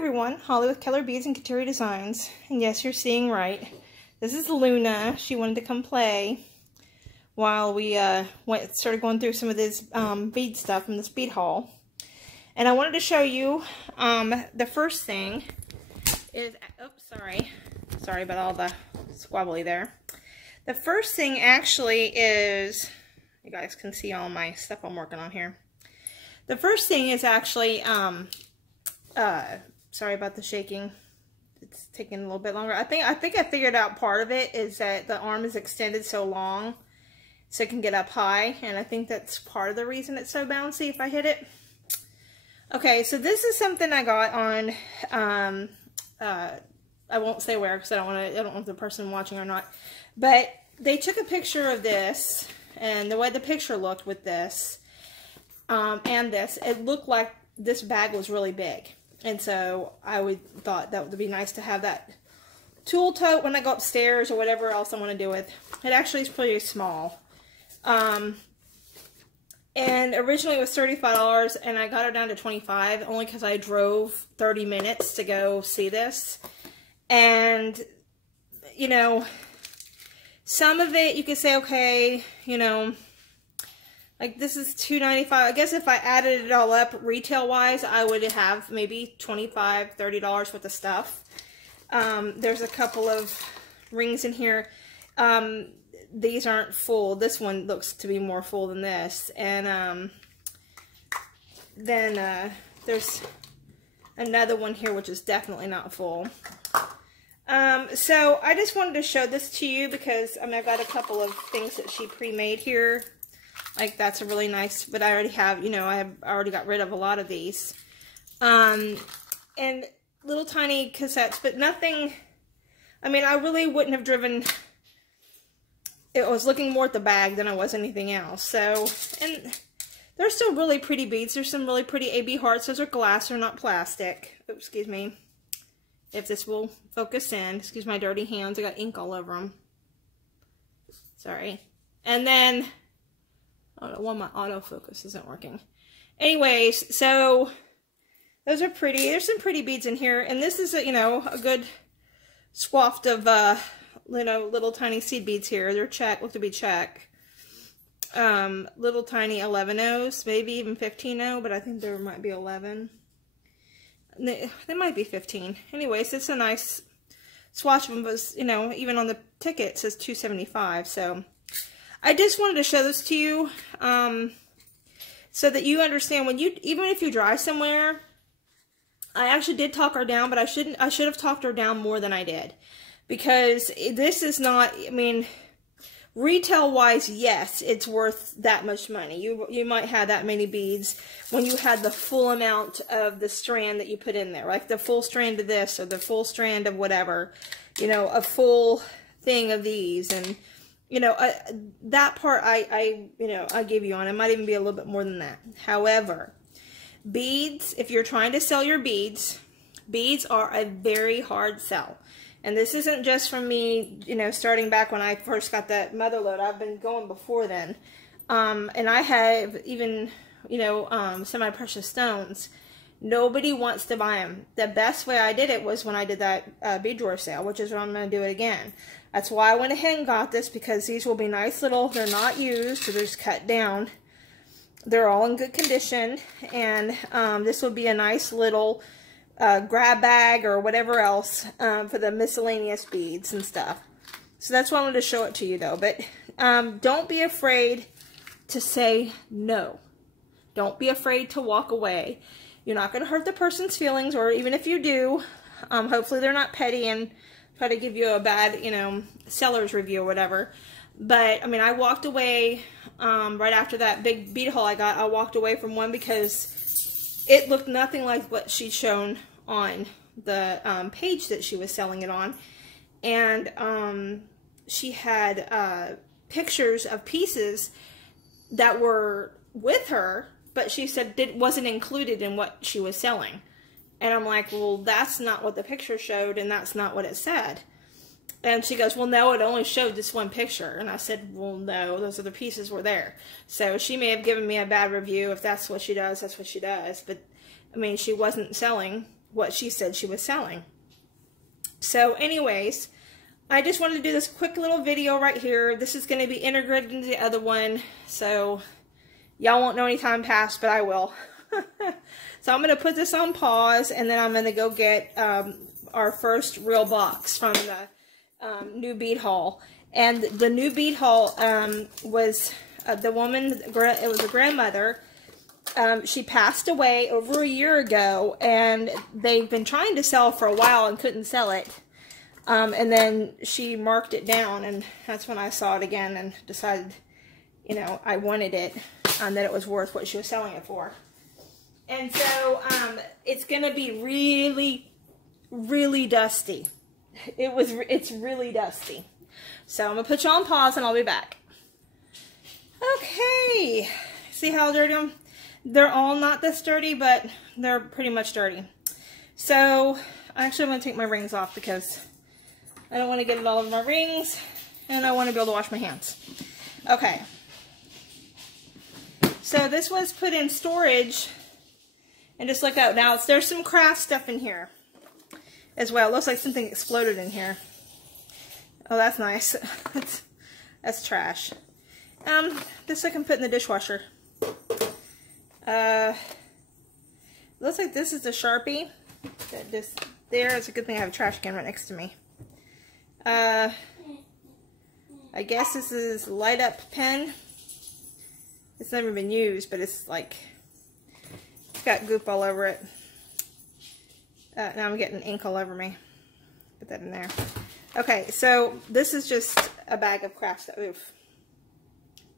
everyone, Holly with Keller Beads and Couture Designs. And yes, you're seeing right. This is Luna. She wanted to come play while we started going through some of this bead stuff from this bead haul. And I wanted to show you the first thing is, oops, sorry about all the squabbly there. The first thing actually is, you guys can see all my stuff I'm working on here. The first thing is actually, sorry about the shaking. It's taking a little bit longer. I think I figured out part of it is that the arm is extended so long so it can get up high, and I think that's part of the reason it's so bouncy if I hit it. Okay, so this is something I got on, I won't say where because I don't know if the person watching or not, but they took a picture of this, and the way the picture looked with this, and this, it looked like this bag was really big. And so I thought that would be nice to have that tool tote when I go upstairs or whatever else I want to do with. It actually is pretty small. And originally it was $35 and I got it down to $25 only because I drove 30 minutes to go see this. And, you know, some of it you could say, okay, you know, like this is $2.95. I guess if I added it all up retail-wise, I would have maybe $25, $30 worth of stuff. There's a couple of rings in here. These aren't full. This one looks to be more full than this. And then there's another one here which is definitely not full. So I just wanted to show this to you because I mean I've got a couple of things that she pre-made here. Like that's a really nice, but I already have, you know, I already got rid of a lot of these. And little tiny cassettes, but nothing, I mean, I really wouldn't have driven, it was looking more at the bag than I was anything else. So, and they're still really pretty beads. There's some really pretty AB hearts. Those are glass, they're not plastic. Oops, excuse me. If this will focus in, excuse my dirty hands, I got ink all over them. Sorry. And then, well, my autofocus isn't working. Anyways, so those are pretty. There's some pretty beads in here, and this is a, you know, a good swath of you know, little tiny seed beads here. They're check, look to be check. Little tiny 11-0s, maybe even 15-0, but I think there might be 11. They might be 15. Anyways, it's a nice swatch of them. But you know, even on the ticket it says $2.75. So I just wanted to show this to you, so that you understand when you, even if you drive somewhere, I actually did talk her down, but I should have talked her down more than I did, because this is not, I mean, retail wise, yes, it's worth that much money. You might have that many beads when you had the full amount of the strand that you put in there, like the full strand of this or the full strand of whatever, you know, a full thing of these. And you know, that part you know, I give you on. It might even be a little bit more than that. However, beads, if you're trying to sell your beads, beads are a very hard sell. And this isn't just from me, you know, starting back when I first got that mother load. I've been going before then. And I have even, you know, semi-precious stones. Nobody wants to buy them. The best way I did it was when I did that bead drawer sale, which is what I'm going to do it again. That's why I went ahead and got this, because these will be nice little, they're not used, so they're just cut down. They're all in good condition, and this will be a nice little grab bag or whatever else for the miscellaneous beads and stuff. So that's why I wanted to show it to you though. But don't be afraid to say no. Don't be afraid to walk away. You're not going to hurt the person's feelings, or even if you do, hopefully they're not petty and try to give you a bad, you know, seller's review or whatever. But, I mean, I walked away right after that big bead haul I got. I walked away from one because it looked nothing like what she'd shown on the page that she was selling it on. And she had pictures of pieces that were with her, but she said it wasn't included in what she was selling. And I'm like, well, that's not what the picture showed, and that's not what it said. And she goes, well, no, it only showed this one picture. And I said, well, no, those other pieces were there. So she may have given me a bad review. If that's what she does, that's what she does. But, I mean, she wasn't selling what she said she was selling. So anyways, I just wanted to do this quick little video right here. This is going to be integrated into the other one, so y'all won't know any time passed, but I will. So I'm going to put this on pause, and then I'm going to go get our first real box from the new bead haul. And the new bead haul was the woman, it was a grandmother. She passed away over a year ago, and they've been trying to sell for a while and couldn't sell it. And then she marked it down, and that's when I saw it again and decided, you know, I wanted it, and that it was worth what she was selling it for. And so it's going to be really, really dusty. It's really dusty. So I'm going to put you on pause, and I'll be back. Okay. See how dirty I'm? They're all not this dirty, but they're pretty much dirty. So actually I'm going to take my rings off because I don't want to get it all over my rings, and I want to be able to wash my hands. Okay. So this was put in storage, and just look out. Now there's some craft stuff in here as well. It looks like something exploded in here. Oh, that's nice. That's trash. This I can put in the dishwasher. Looks like this is a Sharpie. There, it's a good thing I have a trash can right next to me. I guess this is light up pen. It's never been used, but it's like, it's got goop all over it. Now I'm getting ink all over me. Put that in there. Okay, so this is just a bag of craft stuff. Oof.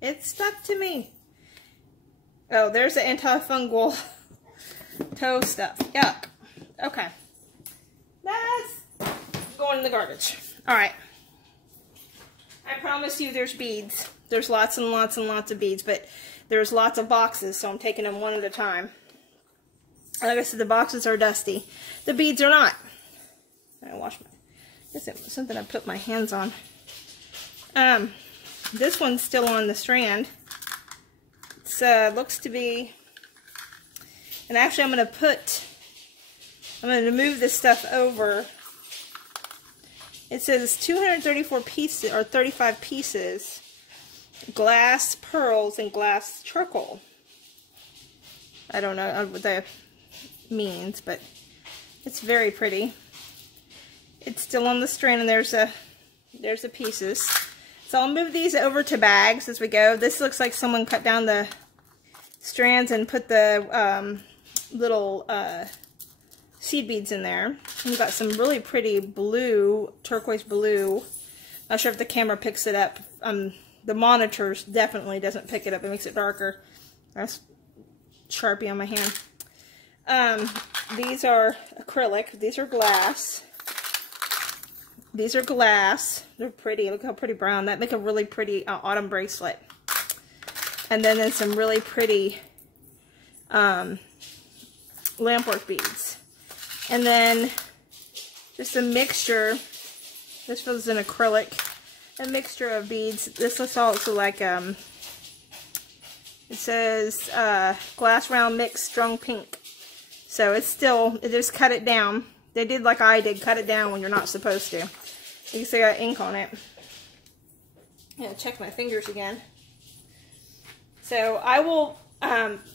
It stuck to me. Oh, there's the antifungal toe stuff. Yuck. Okay. That's going in the garbage. Alright. I promise you there's beads. There's lots and lots and lots of beads, but there's lots of boxes, so I'm taking them one at a time. Like I said, the boxes are dusty. The beads are not. I wash my... This is something I put my hands on. This one's still on the strand. It looks to be, and actually I'm going to move this stuff over. It says 234 pieces, or 35 pieces, glass pearls and glass charcoal. I don't know what that means, but it's very pretty. It's still on the strand, and there's the pieces. So I'll move these over to bags as we go. This looks like someone cut down the strands and put the little seed beads in there. We've got some really pretty blue, turquoise blue. Not sure if the camera picks it up. The monitors definitely doesn't pick it up. It makes it darker. That's Sharpie on my hand. These are acrylic. These are glass. These are glass. They're pretty. Look how pretty brown. That make a really pretty autumn bracelet. And then there's some really pretty lampwork beads. And then just a mixture. This was an acrylic. A mixture of beads. This looks also like, it says glass round mix strung pink. So it's still, it just cut it down. They did like I did, cut it down when you're not supposed to. You can see I got ink on it. Yeah, check my fingers again. So I will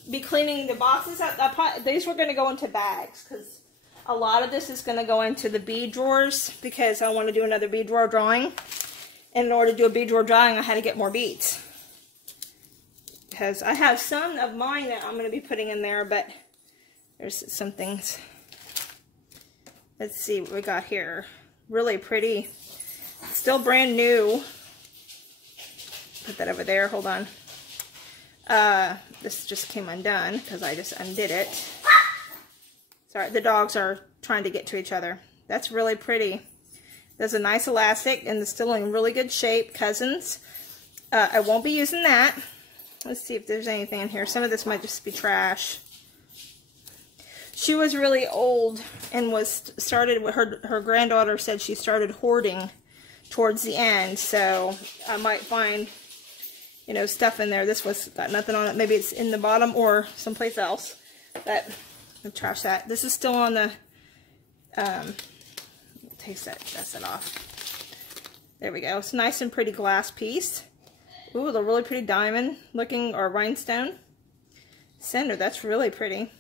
be cleaning the boxes out. These were going to go into bags because a lot of this is going to go into the bead drawers because I want to do another bead drawer drawing. And in order to do a bead drawer drawing, I had to get more beads. Because I have some of mine that I'm going to be putting in there, but there's some things. Let's see what we got here. Really pretty. Still brand new. Put that over there. Hold on. This just came undone because I just undid it. Sorry, the dogs are trying to get to each other. That's really pretty. There's a nice elastic and it's still in really good shape. Cousins. I won't be using that. Let's see if there's anything in here. Some of this might just be trash. She was really old and started with her granddaughter said she started hoarding towards the end, so I might find, you know, stuff in there. This was got nothing on it. Maybe it's in the bottom or someplace else, but I'll trash that. This is still on the Take that off. There we go. It's a nice and pretty glass piece. Ooh, the really pretty diamond looking, or rhinestone center. That's really pretty.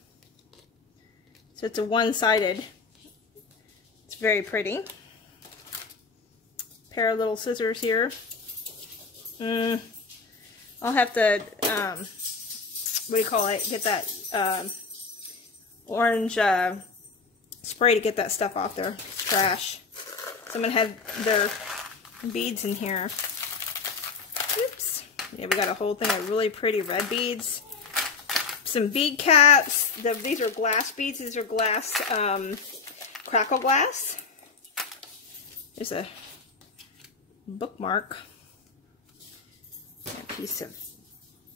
So it's a one-sided. It's very pretty. Pair of little scissors here. I'll have to, what do you call it? Get that orange spray to get that stuff off there. It's trash. Someone had their beads in here. Oops. Yeah, we got a whole thing of really pretty red beads. Some bead caps. These are glass beads. These are glass, crackle glass. There's a bookmark. A piece of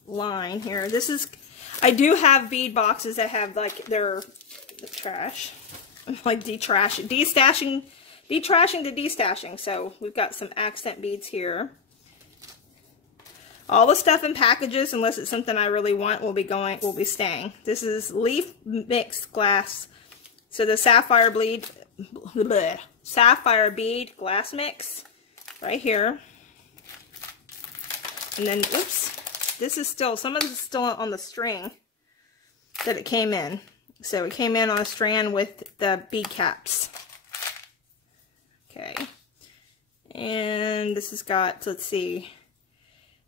line here. This is, I do have bead boxes that have like their trash. Like detrashing to destashing. So we've got some accent beads here. All the stuff in packages, unless it's something I really want, will be staying. This is leaf mixed glass. So the sapphire bead glass mix right here. And then, oops, this is still, some of this is still on the string that it came in. So it came in on a strand with the bead caps. Okay. And this has got, let's see,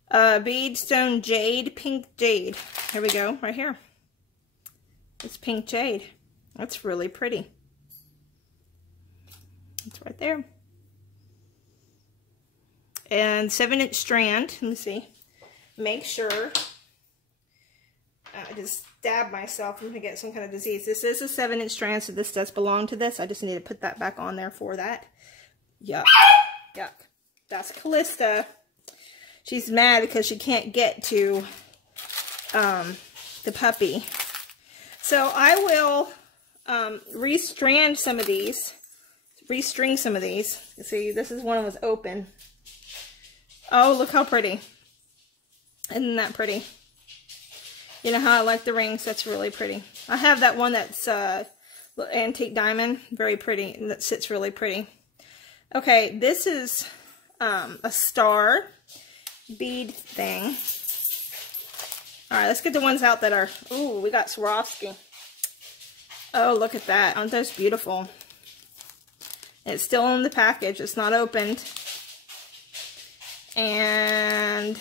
beadstone jade, pink jade. Here we go, right here. It's pink jade. That's really pretty. It's right there. And 7-inch strand. Let me see. Make sure. I just stabbed myself. I'm going to get some kind of disease. This is a 7-inch strand, so this does belong to this. I just need to put that back on there for that. Yuck. Yuck. That's Callista. She's mad because she can't get to the puppy. So I will restring some of these. See, this is one that was open. Oh, look how pretty. Isn't that pretty? You know how I like the rings? That's really pretty. I have that one that's antique diamond. Very pretty. And that sits really pretty. Okay, this is a star bead thing. Alright, let's get the ones out that are... Ooh, we got Swarovski. Oh, look at that. Aren't those beautiful? It's still in the package. It's not opened. And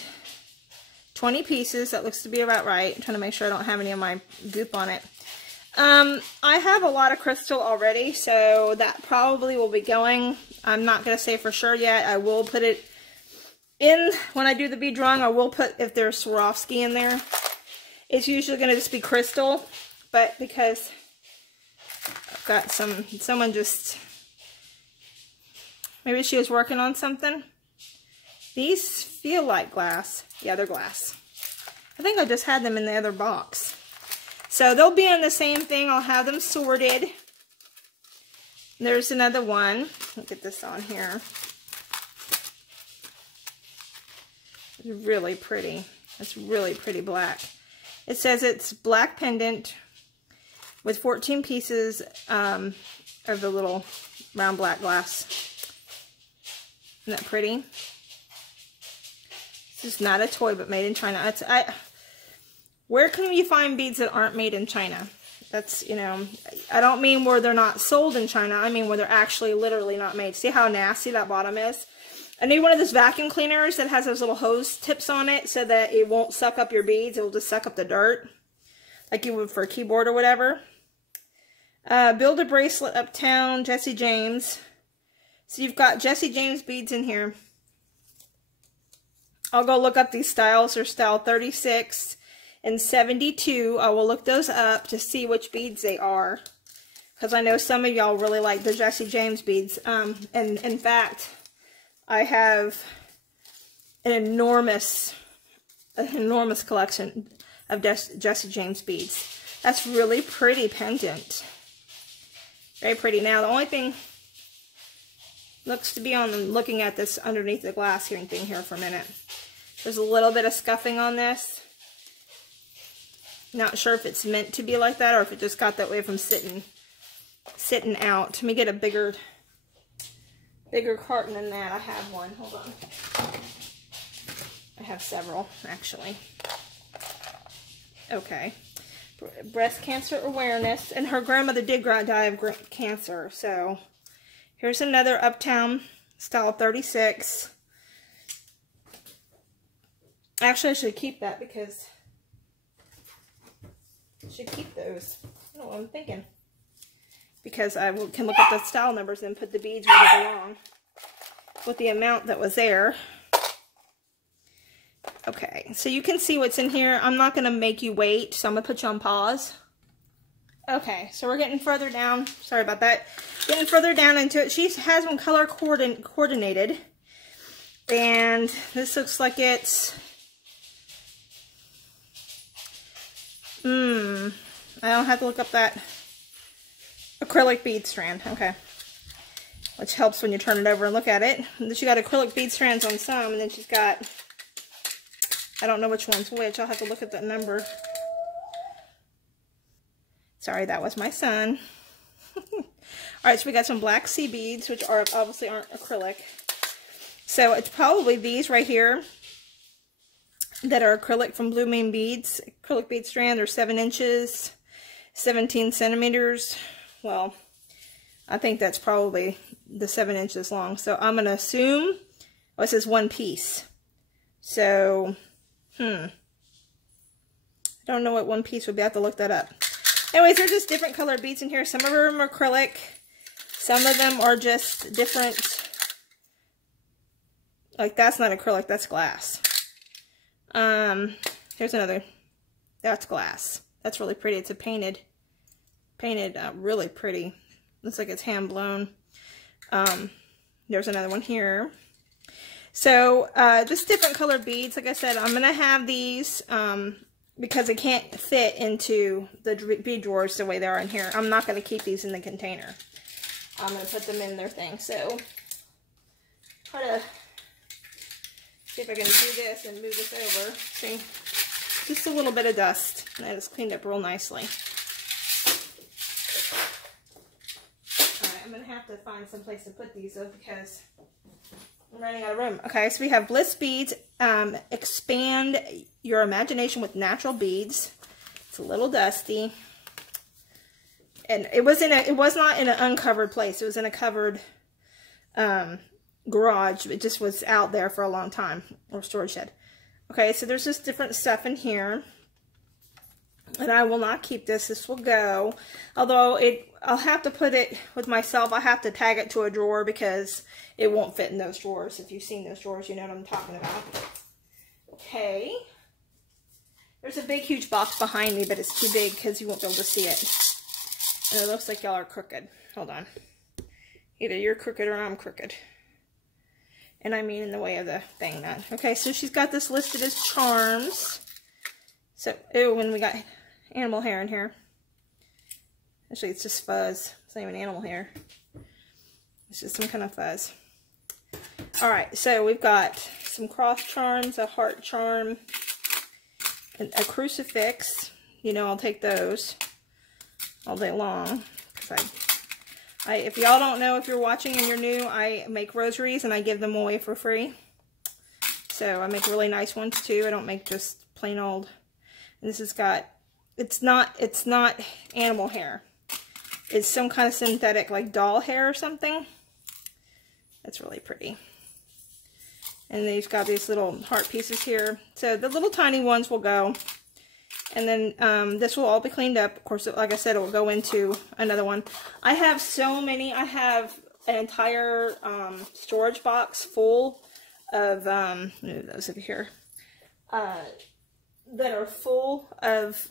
20 pieces. That looks to be about right. I'm trying to make sure I don't have any of my goop on it. I have a lot of crystal already, so that probably will be going. I'm not going to say for sure yet. I will put it in when I do the bead drawing. I will put, if there's Swarovski in there. It's usually going to just be crystal, but because I've got someone just, maybe she was working on something. These feel like glass. Yeah, they're glass. I think I just had them in the other box. So they'll be in the same thing. I'll have them sorted. There's another one. Look at this on here. It's really pretty. It's really pretty black. It says it's black pendant with 14 pieces of the little round black glass. Isn't that pretty? This is not a toy, but made in China. Where can you find beads that aren't made in China? That's, you know, I don't mean where they're not sold in China. I mean where they're actually literally not made. See how nasty that bottom is? I need one of those vacuum cleaners that has those little hose tips on it so that it won't suck up your beads. It will just suck up the dirt like you would for a keyboard or whatever. Build a bracelet uptown, Jesse James. So you've got Jesse James beads in here. I'll go look up these styles. They're style 36 and 72. I will look those up to see which beads they are, because I know some of y'all really like the Jesse James beads. And in fact, I have an enormous collection of Jesse James beads. That's really pretty pendant. Very pretty. Now the only thing looks to be on looking at this underneath the glass thing here for a minute. There's a little bit of scuffing on this. Not sure if it's meant to be like that or if it just got that way from sitting sitting out. Let me get a bigger carton than that. I have one. Hold on. I have several, actually. Okay. Breast cancer awareness. And her grandmother did die of cancer. So, here's another Uptown Style 36. Actually, I should keep that because I should keep those. I don't know what I'm thinking. Because I can look at the style numbers and put the beads where they belong with the amount that was there. Okay, so you can see what's in here. I'm not going to make you wait, so I'm going to put you on pause. Okay, so we're getting further down. Sorry about that. Getting further down into it. She has them color coordinated. And this looks like it's... I don't have to look up that acrylic bead strand. Okay. Which helps when you turn it over and look at it. And then she got acrylic bead strands on some, and then she's got... I don't know which one's which. I'll have to look at that number. Sorry, that was my son. Alright, so we got some black sea beads, which are obviously aren't acrylic. So it's probably these right here that are acrylic from Blue Moon Beads. Acrylic bead strand are 7 inches, 17 centimeters. Well, I think that's probably the 7 inches long. So I'm going to assume, oh, it says 1 piece. So... I don't know what 1 piece would be. I have to look that up. Anyways, there's just different colored beads in here. Some of them are acrylic. Some of them are just different. Like, that's not acrylic. That's glass. Here's another. That's glass. That's really pretty. It's a painted, really pretty. Looks like it's hand blown. There's another one here. So, just different colored beads. Like I said, I'm going to have these, because they can't fit into the bead drawers the way they are in here. I'm not going to keep these in the container. I'm going to put them in their thing. So, try to see if I can do this and move this over. See? Just a little bit of dust. And that is cleaned up real nicely. Alright, I'm going to have to find some place to put these though, because I'm running out of room. Okay, so we have Bliss Beads. Expand your imagination with natural beads. It's a little dusty. And it was not in an uncovered place. It was in a covered garage. It just was out there for a long time, or storage shed. Okay, so there's just different stuff in here. And I will not keep this. This will go. Although I'll have to put it with myself. I have to tag it to a drawer because it won't fit in those drawers. If you've seen those drawers, you know what I'm talking about. Okay. There's a big, huge box behind me, but it's too big because you won't be able to see it. And it looks like y'all are crooked. Hold on. Either you're crooked or I'm crooked. And I mean in the way of the thing, not. Okay, so she's got this listed as charms. So, ooh, and we got animal hair in here. Actually, it's just fuzz. It's not even animal hair. It's just some kind of fuzz. Alright, so we've got some cross charms, a heart charm, and a crucifix. You know, I'll take those all day long. If y'all don't know, if you're watching and you're new, I make rosaries and I give them away for free. So I make really nice ones too. I don't make just plain old. And this has got, it's not animal hair. It's some kind of synthetic, like doll hair or something. That's really pretty. And then you've got these little heart pieces here. So the little tiny ones will go. And then this will all be cleaned up. Of course, like I said, it will go into another one. I have so many. I have an entire storage box full of, move those over here, that are full of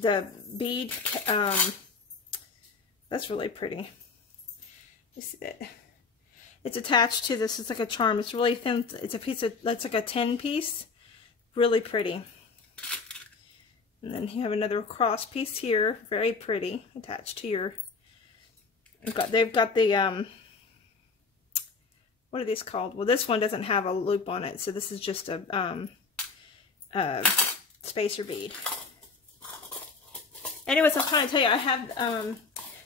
the bead. That's really pretty. You see that? It's attached to this. It's like a charm. It's really thin. It's a piece of, that's like a 10 piece. Really pretty. And then you have another cross piece here, very pretty, attached to your, they've got the, what are these called? Well, this one doesn't have a loop on it, so this is just a spacer bead. Anyways, I was trying to tell you, I have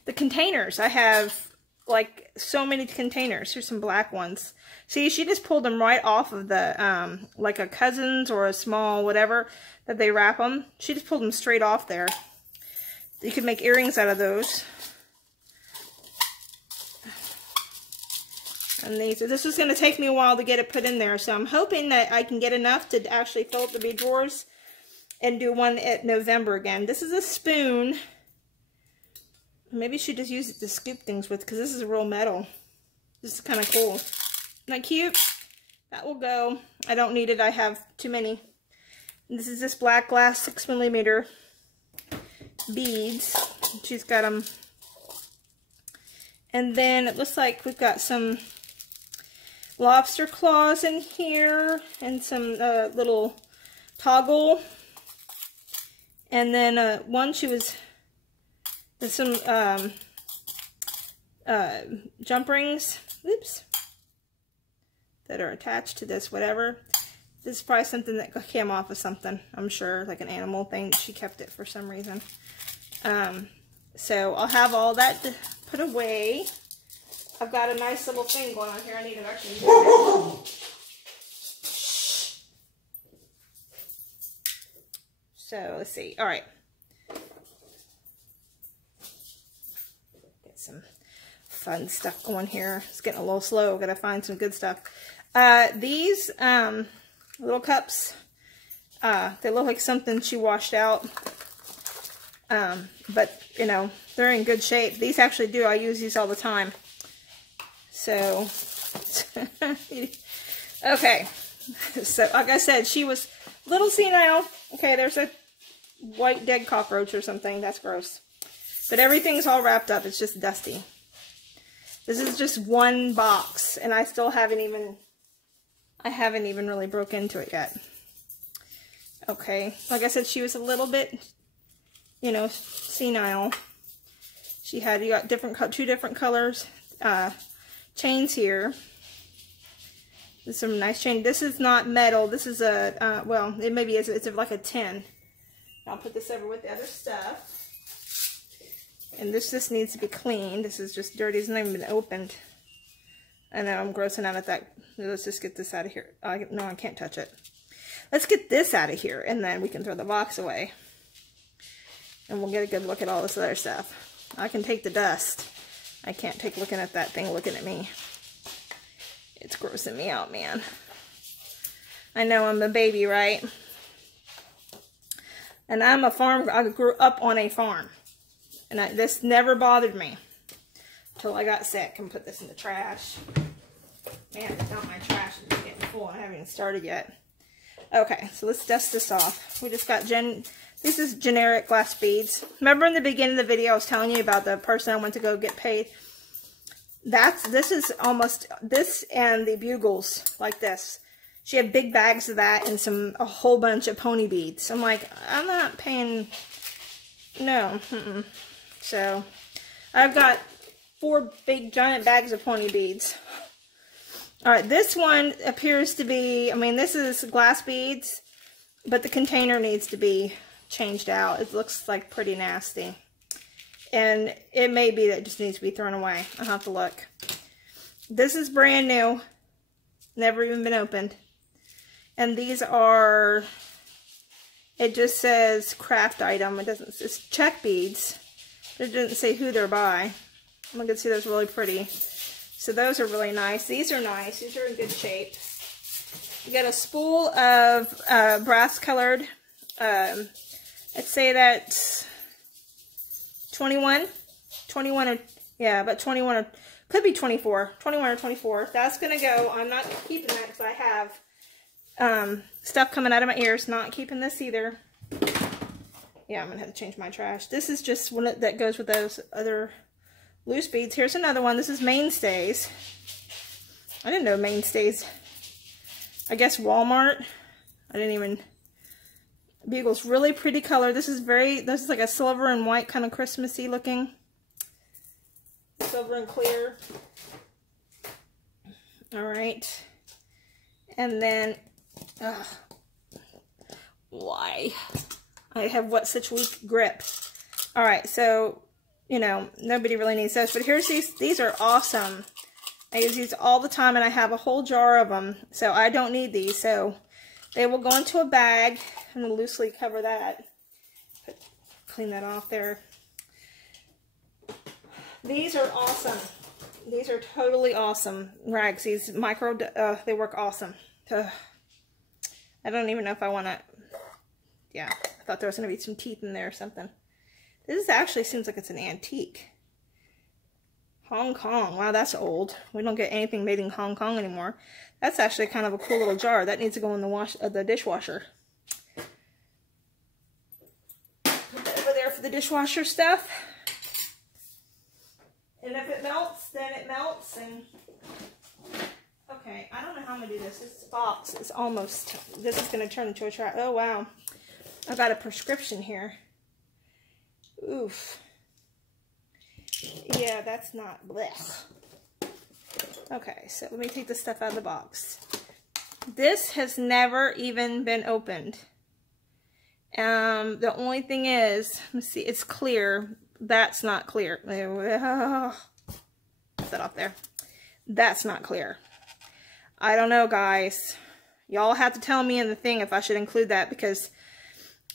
the containers. I have like so many containers. Here's some black ones. See, she just pulled them right off of the, like a Cousins or a small whatever that they wrap them. She just pulled them straight off there. You could make earrings out of those. And this is going to take me a while to get it put in there, so I'm hoping that I can get enough to actually fill up the bead drawers and do one at November again. This is a spoon. Maybe I should just use it to scoop things with, because this is real metal. This is kind of cool. Isn't that cute? That will go. I don't need it. I have too many. And this is this black glass 6mm beads. She's got them. And then it looks like we've got some lobster claws in here and some little toggle. And then one there's some jump rings, oops, that are attached to this, whatever. This is probably something that came off of something, I'm sure, like an animal thing. She kept it for some reason. So I'll have all that put away. I've got a nice little thing going on here. I need to actually use it. So let's see. All right. Get some fun stuff going here. It's getting a little slow. Gotta find some good stuff. These little cups, they look like something she washed out. But you know, they're in good shape. These actually do. I use these all the time. So, okay. So, like I said, she was a little senile. Okay, there's a white dead cockroach or something. That's gross. But everything's all wrapped up. It's just dusty. This is just one box, and I still haven't even really broke into it yet. Okay, like I said, she was a little bit, you know, senile. She had, you got two different colors, chains here. There's some nice chain. This is not metal. This is a, well, it maybe is, it's like a tin. I'll put this over with the other stuff. And this just needs to be cleaned. This is just dirty. It's not even been opened. I know, I'm grossing out at that. Let's just get this out of here. No, I can't touch it. Let's get this out of here, and then we can throw the box away. And we'll get a good look at all this other stuff. I can take the dust. I can't take looking at that thing looking at me. It's grossing me out, man. I know, I'm a baby, right? And I'm a farm. I grew up on a farm. And this never bothered me until I got sick and put this in the trash. Man, now my trash is getting full. I haven't even started yet. Okay, so let's dust this off. We just got this is generic glass beads. Remember in the beginning of the video I was telling you about the person I went to go get paid? This is almost this, and the bugles like this. She had big bags of that and a whole bunch of pony beads. I'm like, I'm not paying, no. So I've got 4 big giant bags of pony beads. Alright, this one appears to be, I mean, this is glass beads, but the container needs to be changed out. It looks like pretty nasty. And it may be that it just needs to be thrown away. I'll have to look. This is brand new. Never even been opened. And these are, it just says craft item. It doesn't, it's check beads. It doesn't say who they're by. Look and see, those are really pretty. So those are really nice. These are nice. These are in good shape. You got a spool of brass colored, I'd say that's 21 or, yeah, about 21 or, could be 24. 21 or 24. That's going to go. I'm not keeping that because I have stuff coming out of my ears. Not keeping this either. Yeah, I'm going to have to change my trash. This is just one that goes with those other loose beads. Here's another one. This is Mainstays. I didn't know Mainstays. I guess Walmart. I didn't even. Bugle's really pretty color. This is like a silver and white kind of Christmassy looking. Silver and clear. Alright. And then, why? I have such weak grip. All right, so, you know, nobody really needs those. But here's these. These are awesome. I use these all the time, and I have a whole jar of them. So I don't need these. So they will go into a bag. I'm going to loosely cover that. Clean that off there. These are awesome. These are totally awesome rags. These micro, they work awesome. I don't even know if I want to, yeah, I thought there was going to be some teeth in there or something. This actually seems like it's an antique. Hong Kong. Wow, that's old. We don't get anything made in Hong Kong anymore. That's actually kind of a cool little jar. That needs to go in the dishwasher. Put that over there for the dishwasher stuff. And if it melts, then it melts. And okay, I don't know how I'm gonna do this. This box is almost. This is gonna turn into a trap. Oh wow, I got a prescription here. Oof. Yeah, that's not blech. Okay, so let me take this stuff out of the box. This has never even been opened. The only thing is, let's see, it's clear. That's not clear. Put that up there. That's not clear. I don't know, guys. Y'all have to tell me in the thing if I should include that, because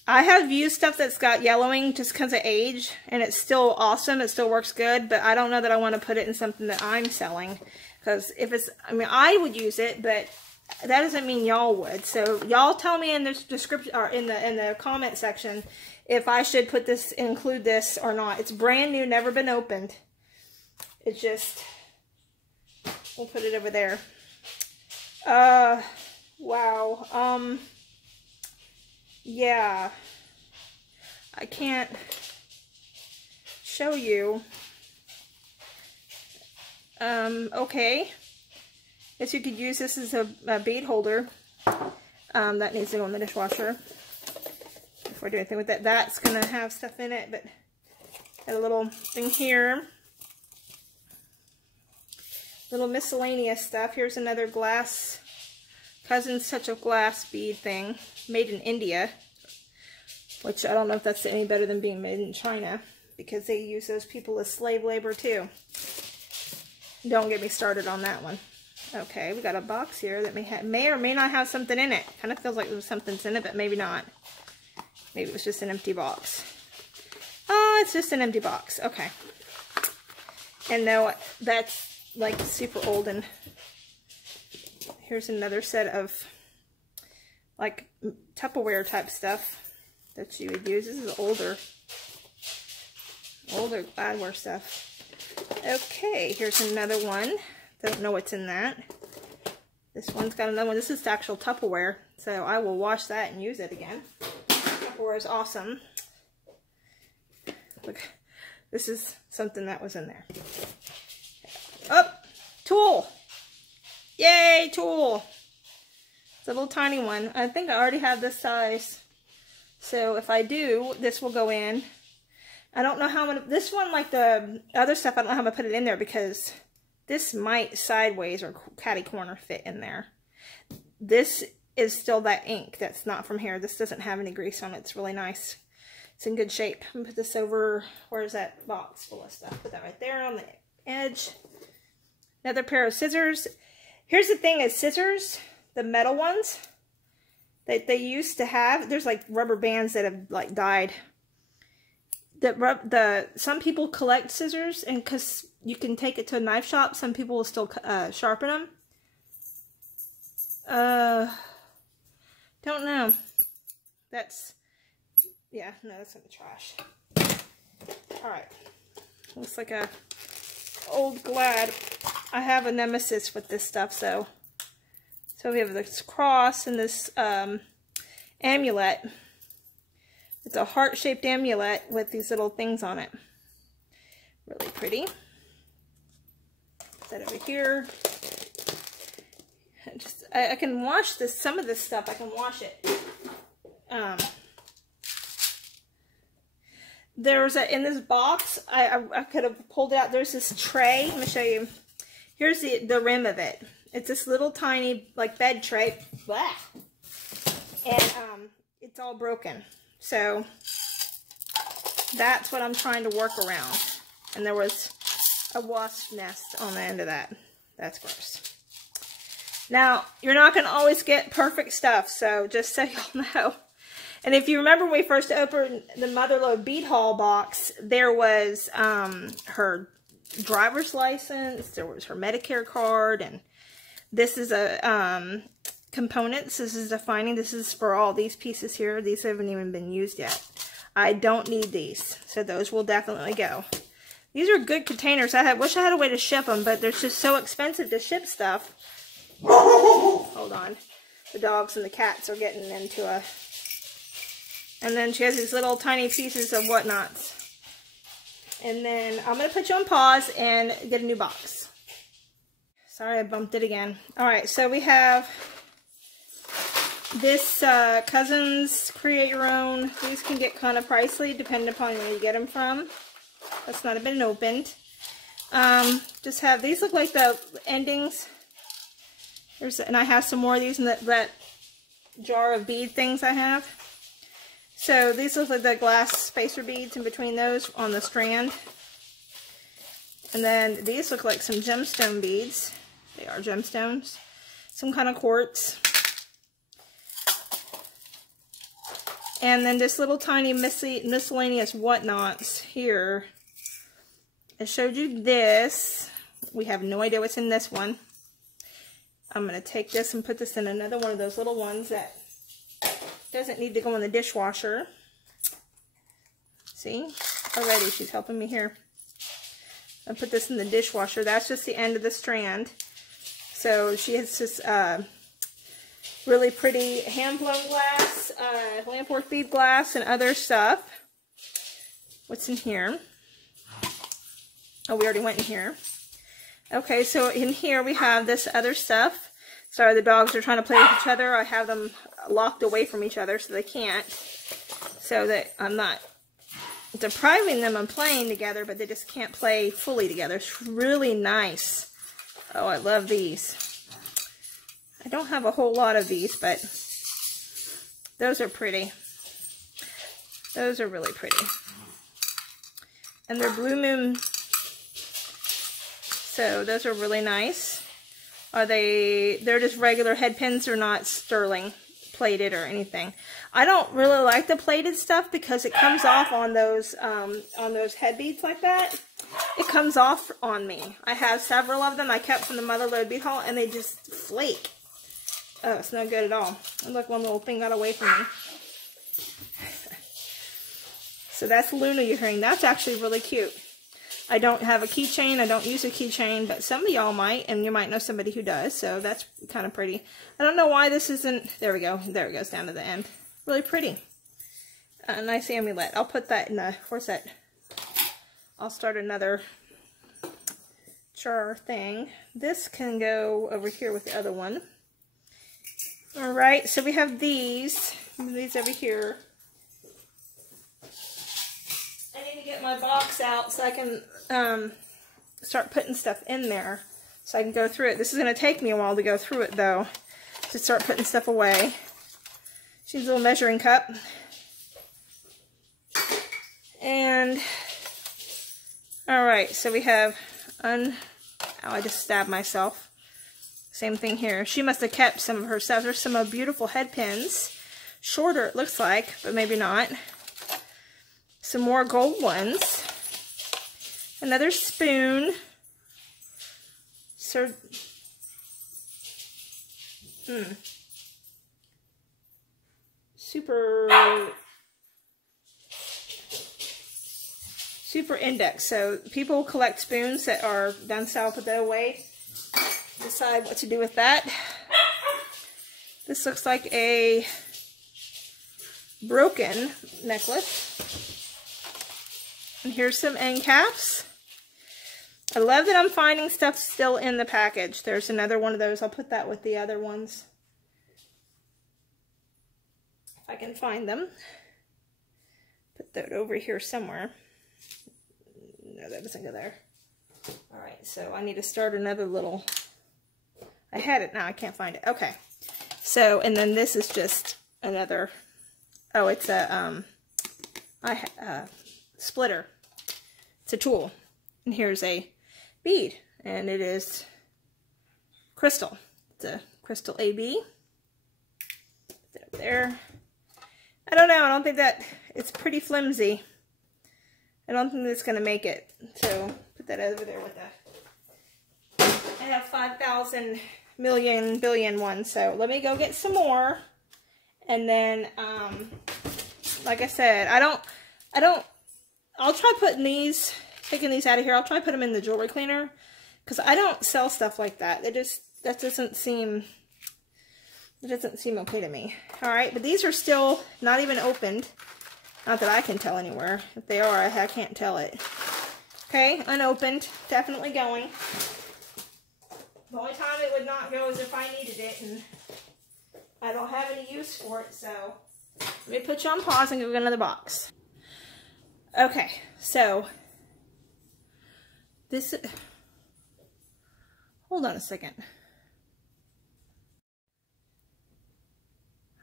I have used stuff that's got yellowing just because of age, and it's still awesome. It still works good, but I don't know that I want to put it in something that I'm selling, because if it's, I mean, I would use it, but that doesn't mean y'all would. So y'all tell me in the description or in the comment section if I should put this, include this or not. It's brand new, never been opened. It's just, we'll put it over there. Wow. Yeah. I can't show you. Okay. Guess you could use this as a bead holder. That needs to go in the dishwasher before I do anything with that. That's gonna have stuff in it, but got a little thing here. Little miscellaneous stuff. Here's another glass, Cousin's Touch of Glass bead thing, made in India, which I don't know if that's any better than being made in China, because they use those people as slave labor too. Don't get me started on that one. Okay, we got a box here that may or may not have something in it. Kind of feels like there's something in it, but maybe not. Maybe it was just an empty box. Oh, it's just an empty box. Okay. And no, that's like super old. And here's another set of like Tupperware type stuff that you would use. This is older gladware stuff. Okay, here's another one. Don't know what's in that. This one's got another one. This is the actual Tupperware, so I will wash that and use it again. Tupperware is awesome. Look, this is something that was in there. Oh, tool! Yay, tool! It's a little tiny one. I think I already have this size. So if I do, this will go in. I don't know how I'm gonna, this one, like the other stuff, I don't know how I'm gonna put it in there, because this might sideways or catty corner fit in there. This is still that ink that's not from here. This doesn't have any grease on it. It's really nice. It's in good shape. I'm gonna put this over, where's that box full of stuff? Put that right there on the edge. Another pair of scissors. Here's the thing is scissors, the metal ones that they used to have, there's like rubber bands that have like died. Some people collect scissors, and because you can take it to a knife shop, some people will still sharpen them. Don't know. That's, yeah, no, that's in the trash. Alright. Looks like a old Glad. I have a nemesis with this stuff, so we have this cross and this amulet. It's a heart-shaped amulet with these little things on it. Really pretty. Put that over here. I can wash this. Some of this stuff I can wash it. There's in this box. I could have pulled out. There's this tray. Let me show you. Here's the rim of it. It's this little tiny like bed tray. Blah. And it's all broken. So That's what I'm trying to work around. And there was a wasp nest on the end of that. That's gross. Now, you're not going to always get perfect stuff, so just so y'all know. And if you remember when we first opened the Motherlode bead haul box, there was her driver's license, there was her Medicare card, and this is a components. This is defining. This is for all these pieces here. These haven't even been used yet. I don't need these, so those will definitely go. These are good containers. I wish I had a way to ship them, but they're just so expensive to ship stuff. Hold on. The dogs and the cats are getting into a... And then she has these little tiny pieces of whatnots. And then I'm going to put you on pause and get a new box. Sorry, I bumped it again. Alright, so we have this Cousins Create Your Own. These can get kind of pricey depending upon where you get them from. That's not been opened. Just have, these look like the endings. And I have some more of these in that jar of bead things I have. So these look like the glass spacer beads in between those on the strand. And then these look like some gemstone beads. They are gemstones. Some kind of quartz. And then this little tiny miscellaneous whatnots here. I showed you this. We have no idea what's in this one. I'm going to take this and put this in another one of those little ones that doesn't need to go in the dishwasher. See? Already she's helping me here. I'll put this in the dishwasher. That's just the end of the strand. So she has this really pretty hand-blown glass, lampwork bead glass, and other stuff. What's in here? Oh, we already went in here. Okay, so in here we have this other stuff. Sorry, the dogs are trying to play with each other. I have them locked away from each other so they can't. So that I'm not depriving them of playing together, but they just can't play fully together. It's really nice. Oh, I love these. I don't have a whole lot of these, but those are pretty. Those are really pretty. And they're Blue Moon. So those are really nice. They're just regular head pins. They're not sterling plated or anything. I don't really like the plated stuff because it comes off on those head beads like that. It comes off on me. I have several of them I kept from the Motherlode bead haul, and they just flake. Oh, it's not good at all. And look, one little thing got away from me. So that's Luna you're hearing. That's actually really cute. I don't have a keychain. I don't use a keychain, but some of y'all might, and you might know somebody who does, so that's kind of pretty. I don't know why this isn't... There we go. There it goes down to the end. Really pretty. A nice amulet. I'll put that in the... Where's that? I'll start another jar thing. This can go over here with the other one. Alright, so we have these. These over here. I need to get my box out so I can start putting stuff in there so I can go through it. This is going to take me a while to go through it, though, to start putting stuff away. She's a little measuring cup. And, alright, so we have, oh, I just stabbed myself. Same thing here. She must have kept some of her stuff. There's some beautiful head pins. Shorter, it looks like, but maybe not. Some more gold ones. Another spoon. Super index. So people collect spoons that are done south, put that away. Decide what to do with that. This looks like a broken necklace. And here's some end caps. I love that I'm finding stuff still in the package. There's another one of those. I'll put that with the other ones. If I can find them. Put that over here somewhere. No, that doesn't go there. Alright, so I need to start another little... I had it, now I can't find it. Okay. So, and then this is just another... Oh, it's a... splitter. It's a tool. And here's a bead, and it is crystal. It's a crystal AB. Put that up there. I don't know. I don't think that, it's pretty flimsy. I don't think that's going to make it. So put that over there with that. I have 5,000 million billion ones. So let me go get some more. And then, like I said, I'll try putting these, taking these out of here. I'll try put them in the jewelry cleaner. Because I don't sell stuff like that. That doesn't seem okay to me. Alright, but these are still not even opened. Not that I can tell anywhere. If they are, I can't tell it. Okay, unopened. Definitely going. The only time it would not go is if I needed it, and I don't have any use for it, so let me put you on pause and go get another box. Okay, so this, hold on a second.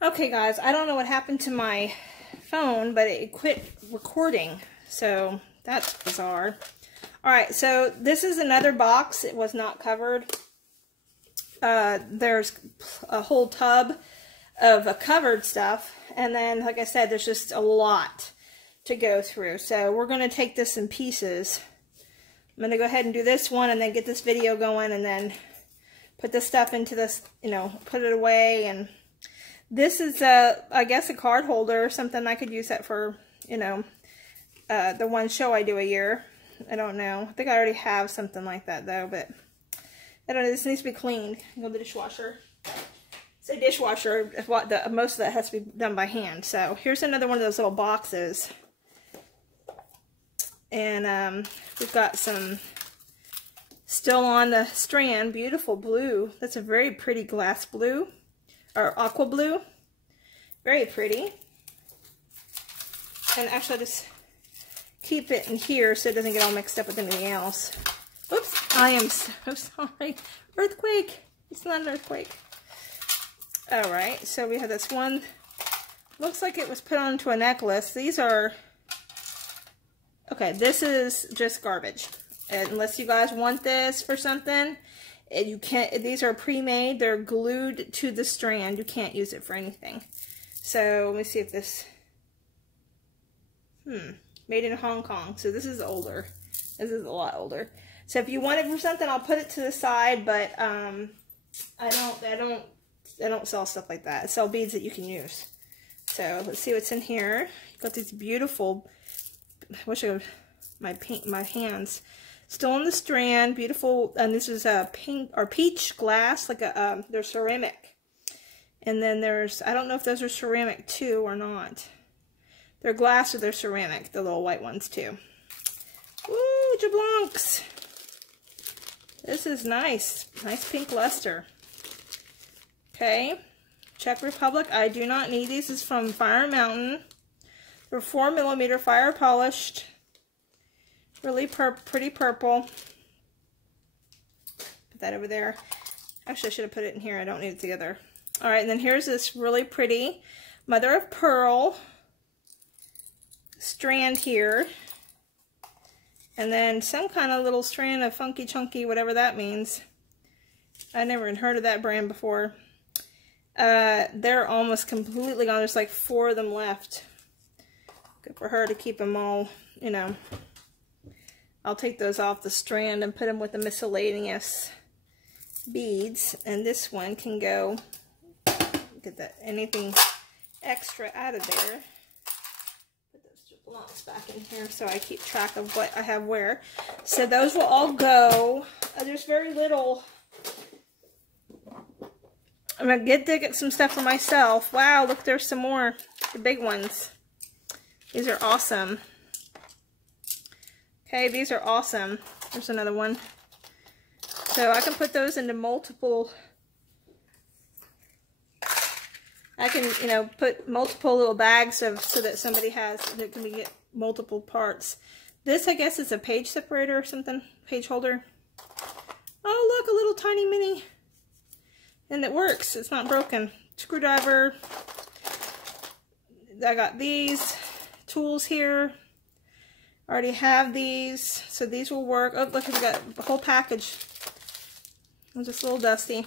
Okay guys, I don't know what happened to my phone, but it quit recording, so that's bizarre. Alright, so this is another box. It was not covered. There's a whole tub of covered stuff, and then, like I said, there's just a lot to go through. So we're going to take this in pieces. I'm going to go ahead and do this one, and then get this video going, and then put this stuff into this, you know, put it away. And this is, I guess, a card holder or something. I could use that for, you know, the one show I do a year. I don't know. I think I already have something like that, though, but I don't know. This needs to be cleaned. Go to the dishwasher. Say dishwasher, most of that has to be done by hand. So here's another one of those little boxes. And we've got some still on the strand, beautiful blue. That's a very pretty glass blue, or aqua blue. Very pretty. And actually I'll just keep it in here so it doesn't get all mixed up with anything else. Oops, I am so sorry. Earthquake. It's not an earthquake. Alright, so we have this one. Looks like it was put onto a necklace. These are, okay, this is just garbage. Unless you guys want this for something, you can't, these are pre-made. They're glued to the strand. You can't use it for anything. So, let me see if this, made in Hong Kong. So this is older. This is a lot older. So if you want it for something, I'll put it to the side, but I don't sell stuff like that. I sell beads that you can use. So let's see what's in here. Got these beautiful, I wish I could, my hands still on the strand, beautiful. And this is a pink or peach glass, like a they're ceramic. And then there's, I don't know if those are ceramic too or not. They're glass or they're ceramic, the little white ones too. Ooh, Jablancs. This is nice. Nice pink luster. Okay. Czech Republic. I do not need these. This is from Fire Mountain. They're 4mm fire polished. Really pretty purple. Put that over there. Actually, I should have put it in here. I don't need it together. Alright, and then here's this really pretty mother of pearl strand here. And then some kind of little strand of funky chunky, whatever that means. I never even heard of that brand before. They're almost completely gone. There's like 4 of them left. Good for her to keep them all, you know. I'll take those off the strand and put them with the miscellaneous beads. And this one can go, get that, anything extra out of there. Blocks back in here so I keep track of what I have where. So those will all go. There's very little. I'm going to get some stuff for myself. Wow, look, there's some more. The big ones. These are awesome. Okay, these are awesome. There's another one. So I can put those into multiple. I can, you know, put multiple little bags of, so that somebody has, that can get multiple parts. This, I guess, is a page separator or something, page holder. Oh, look, a little tiny mini. And it works. It's not broken. Screwdriver. I got these tools here. I already have these, so these will work. Oh, look, we got the whole package. I'm just a little dusty.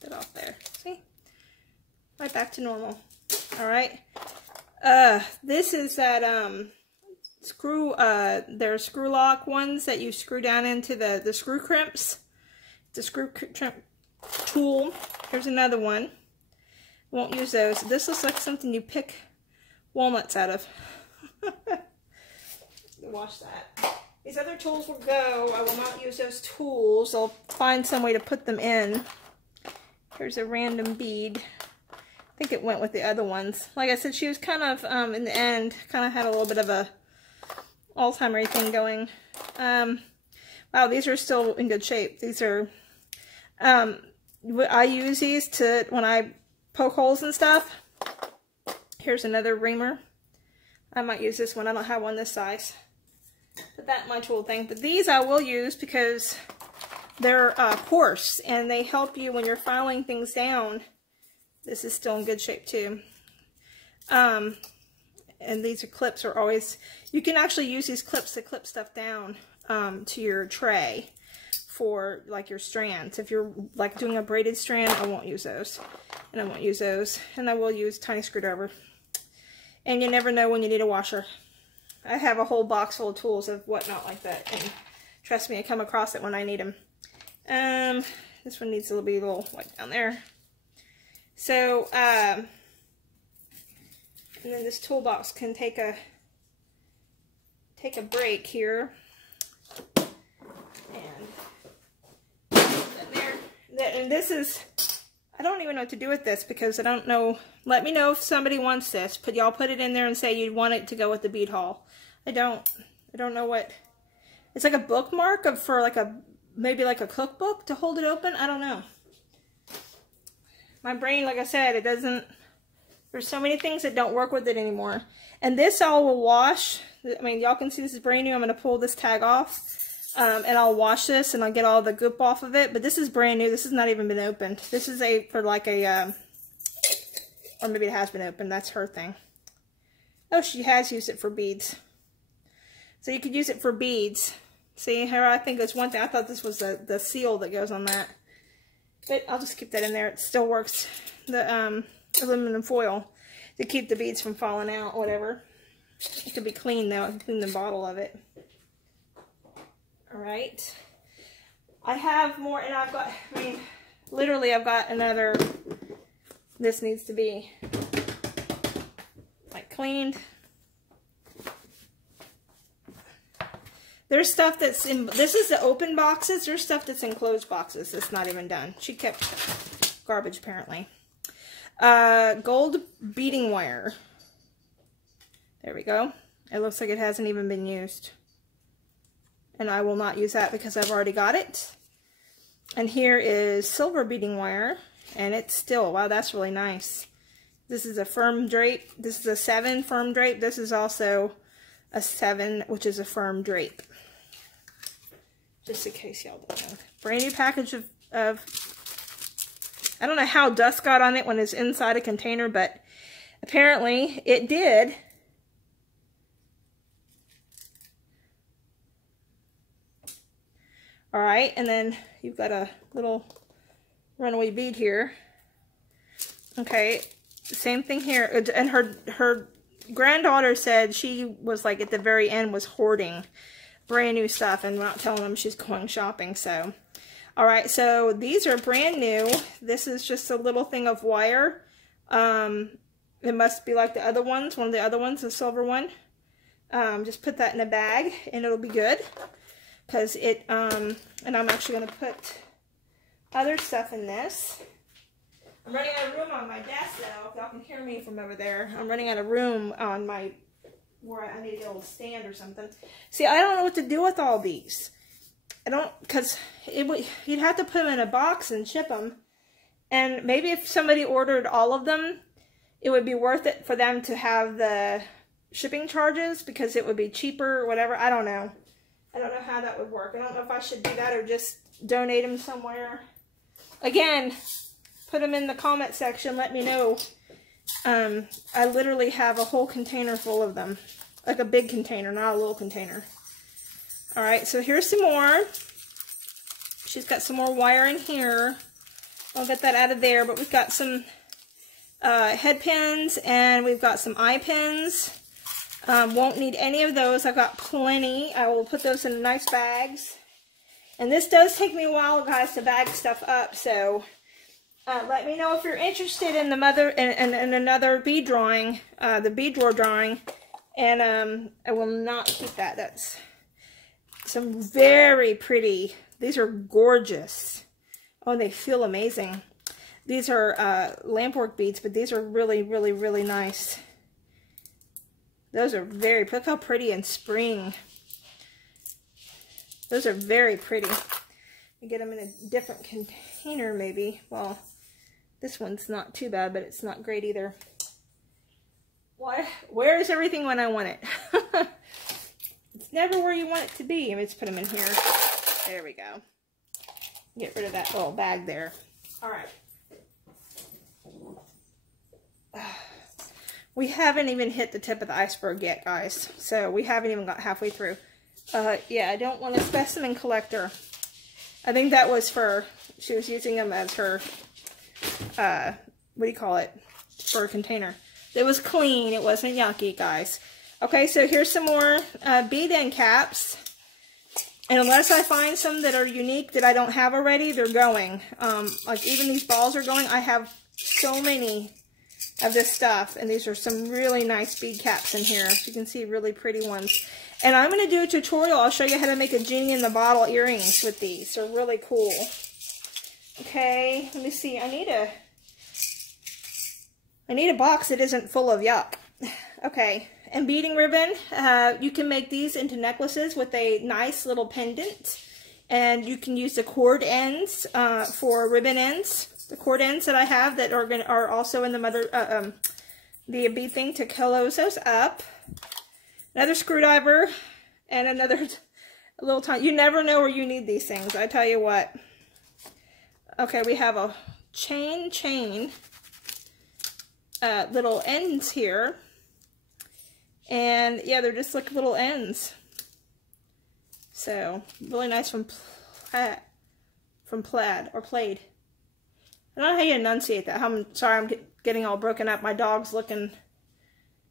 Get off there. See? Right back to normal. All right. This is that they're screw lock ones that you screw down into the screw crimps. The screw crimp tool. Here's another one. Won't use those. This looks like something you pick walnuts out of. Wash that. These other tools will go. I will not use those tools. I'll find some way to put them in. Here's a random bead. I think it went with the other ones. Like I said, she was kind of, in the end, kind of had a little bit of a Alzheimer's thing going. Wow, these are still in good shape. These are, I use these to, when I poke holes and stuff. Here's another reamer. I might use this one. I don't have one this size. Put that in my tool thing. But these I will use because they're coarse and they help you when you're filing things down. This is still in good shape too. And these are clips are always, you can actually use these clips to clip stuff down to your tray for like your strands. If you're like doing a braided strand, I won't use those. And I won't use those. And I will use tiny screwdriver. And you never know when you need a washer. I have a whole box full of tools of whatnot like that. And trust me, I come across it when I need them. This one needs to be a little white down there. So, and then this toolbox can take a break here. And there. And this is, I don't even know what to do with this because I don't know. Let me know if somebody wants this. Y'all put it in there and say you'd want it to go with the bead haul. I don't know what. It's like a bookmark for like maybe like a cookbook to hold it open. I don't know. My brain, like I said, it doesn't. There's so many things that don't work with it anymore. And this all will wash. I mean, y'all can see this is brand new. I'm going to pull this tag off. And I'll wash this and I'll get all the goop off of it. But this is brand new. This has not even been opened. This is for like a, or maybe it has been opened. That's her thing. Oh, she has used it for beads. So you could use it for beads. See, here I think that's one thing. I thought this was the seal that goes on that. But I'll just keep that in there. It still works. The aluminum foil to keep the beads from falling out, whatever. It could be clean though. I can clean the bottle of it. Alright. I have more, and I've got, I mean, literally I've got another, this needs to be like cleaned. There's stuff that's in, this is the open boxes. There's stuff that's in closed boxes that's not even done. She kept garbage apparently. Gold beading wire. There we go. It looks like it hasn't even been used. And I will not use that because I've already got it. And here is silver beading wire. And it's still, wow, that's really nice. This is a firm drape. This is a 7 firm drape. This is also a 7, which is a firm drape. Just in case y'all don't know. Brand new package of, I don't know how dust got on it when it's inside a container, but apparently it did. Alright, and then you've got a little runaway bead here. Okay, same thing here. And her granddaughter said she was like at the very end was hoarding brand new stuff and not telling them she's going shopping. So, alright, so these are brand new. This is just a little thing of wire. It must be like the other ones, one of the other ones, the silver one. Just put that in a bag and it'll be good. Because it, and I'm actually going to put other stuff in this. I'm running out of room on my desk though, if y'all can hear me from over there. I'm running out of room on my, where I need to get a little stand or something. See, I don't know what to do with all these. I don't, because you'd have to put them in a box and ship them. And maybe if somebody ordered all of them, it would be worth it for them to have the shipping charges because it would be cheaper or whatever. I don't know. I don't know how that would work. I don't know if I should do that or just donate them somewhere. Again, put them in the comment section. Let me know. I literally have a whole container full of them. like a big container, not a little container. All right, so here's some more. She's got some more wire in here. I'll get that out of there, but we've got some head pins, and we've got some eye pins. Won't need any of those. I've got plenty. I will put those in nice bags. And this does take me a while, guys, to bag stuff up, so let me know if you're interested in the in another bead drawing, the bead drawer drawing, and I will not keep that. That's some very pretty. These are gorgeous. Oh, they feel amazing. These are lampwork beads, but these are really, really, really nice. Those are very, look how pretty in spring. Those are very pretty. You get them in a different container maybe. Well, this one's not too bad, but it's not great either. Why? Where is everything when I want it? It's never where you want it to be. Let's put them in here. There we go. Get rid of that little bag there. All right. We haven't even hit the tip of the iceberg yet, guys. So we haven't even got halfway through. Yeah, I don't want a specimen collector. I think that was for, she was using them as her, what do you call it? For a container. It was clean. It wasn't yucky, guys. Okay, so here's some more bead end caps. And unless I find some that are unique that I don't have already, they're going. Like even these balls are going. I have so many of this stuff. And these are some really nice bead caps in here. As you can see, really pretty ones. And I'm going to do a tutorial. I'll show you how to make a genie in the bottle earrings with these. They're really cool. Okay, let me see. I need a box that isn't full of yuck. Okay, and beading ribbon. You can make these into necklaces with a nice little pendant. And you can use the cord ends for ribbon ends. The cord ends that I have that are also in the the bead thing to close those up. Another screwdriver and another little tiny. You never know where you need these things. I tell you what. Okay, we have a chain, little ends here, and yeah, they're just like little ends. So really nice from plaid or plaid. I don't know how you enunciate that. I'm sorry, I'm getting all broken up. My dog's looking.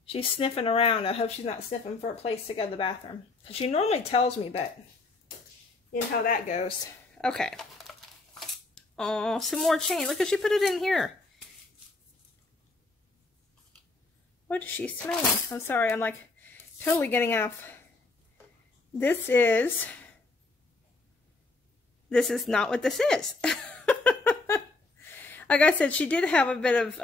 She's sniffing around. I hope she's not sniffing for a place to go to the bathroom. She normally tells me, but you know how that goes. Okay. Oh, some more chain. Look, she put it in here. What is she smelling? I'm sorry. I'm like totally getting off. This is not what this is. Like I said, she did have a bit of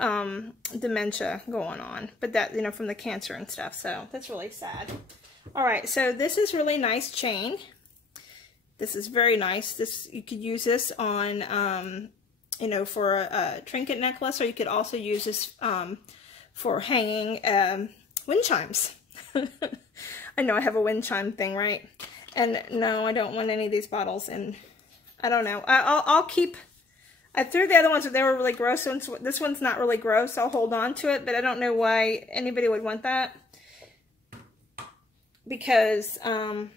dementia going on, but that, you know, from the cancer and stuff, so that's really sad. All right, so this is really nice chain. This is very nice. This, you could use this on, you know, for a trinket necklace, or you could also use this for hanging wind chimes. I know I have a wind chime thing, right? And no, I don't want any of these bottles, and I don't know. I'll keep... I threw the other ones, but they were really gross. So this one's not really gross. I'll hold on to it, but I don't know why anybody would want that. Because, all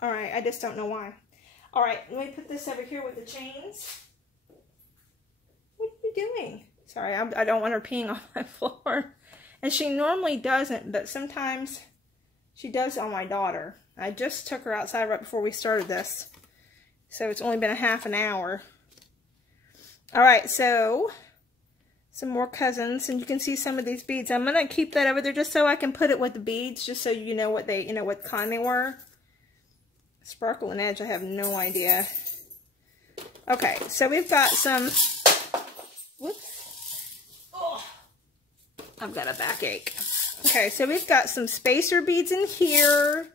right, I just don't know why. All right, let me put this over here with the chains. What are you doing? Sorry, I don't want her peeing on my floor. And she normally doesn't, but sometimes she does on my daughter. I just took her outside right before we started this. So it's only been a half an hour. All right, so some more cousins, and you can see some of these beads. I'm gonna keep that over there just so I can put it with the beads, just so you know what they, you know, what kind they were. Sparkle and edge, I have no idea. Okay, so we've got some. Whoops! Oh, I've got a backache. Okay, so we've got some spacer beads in here,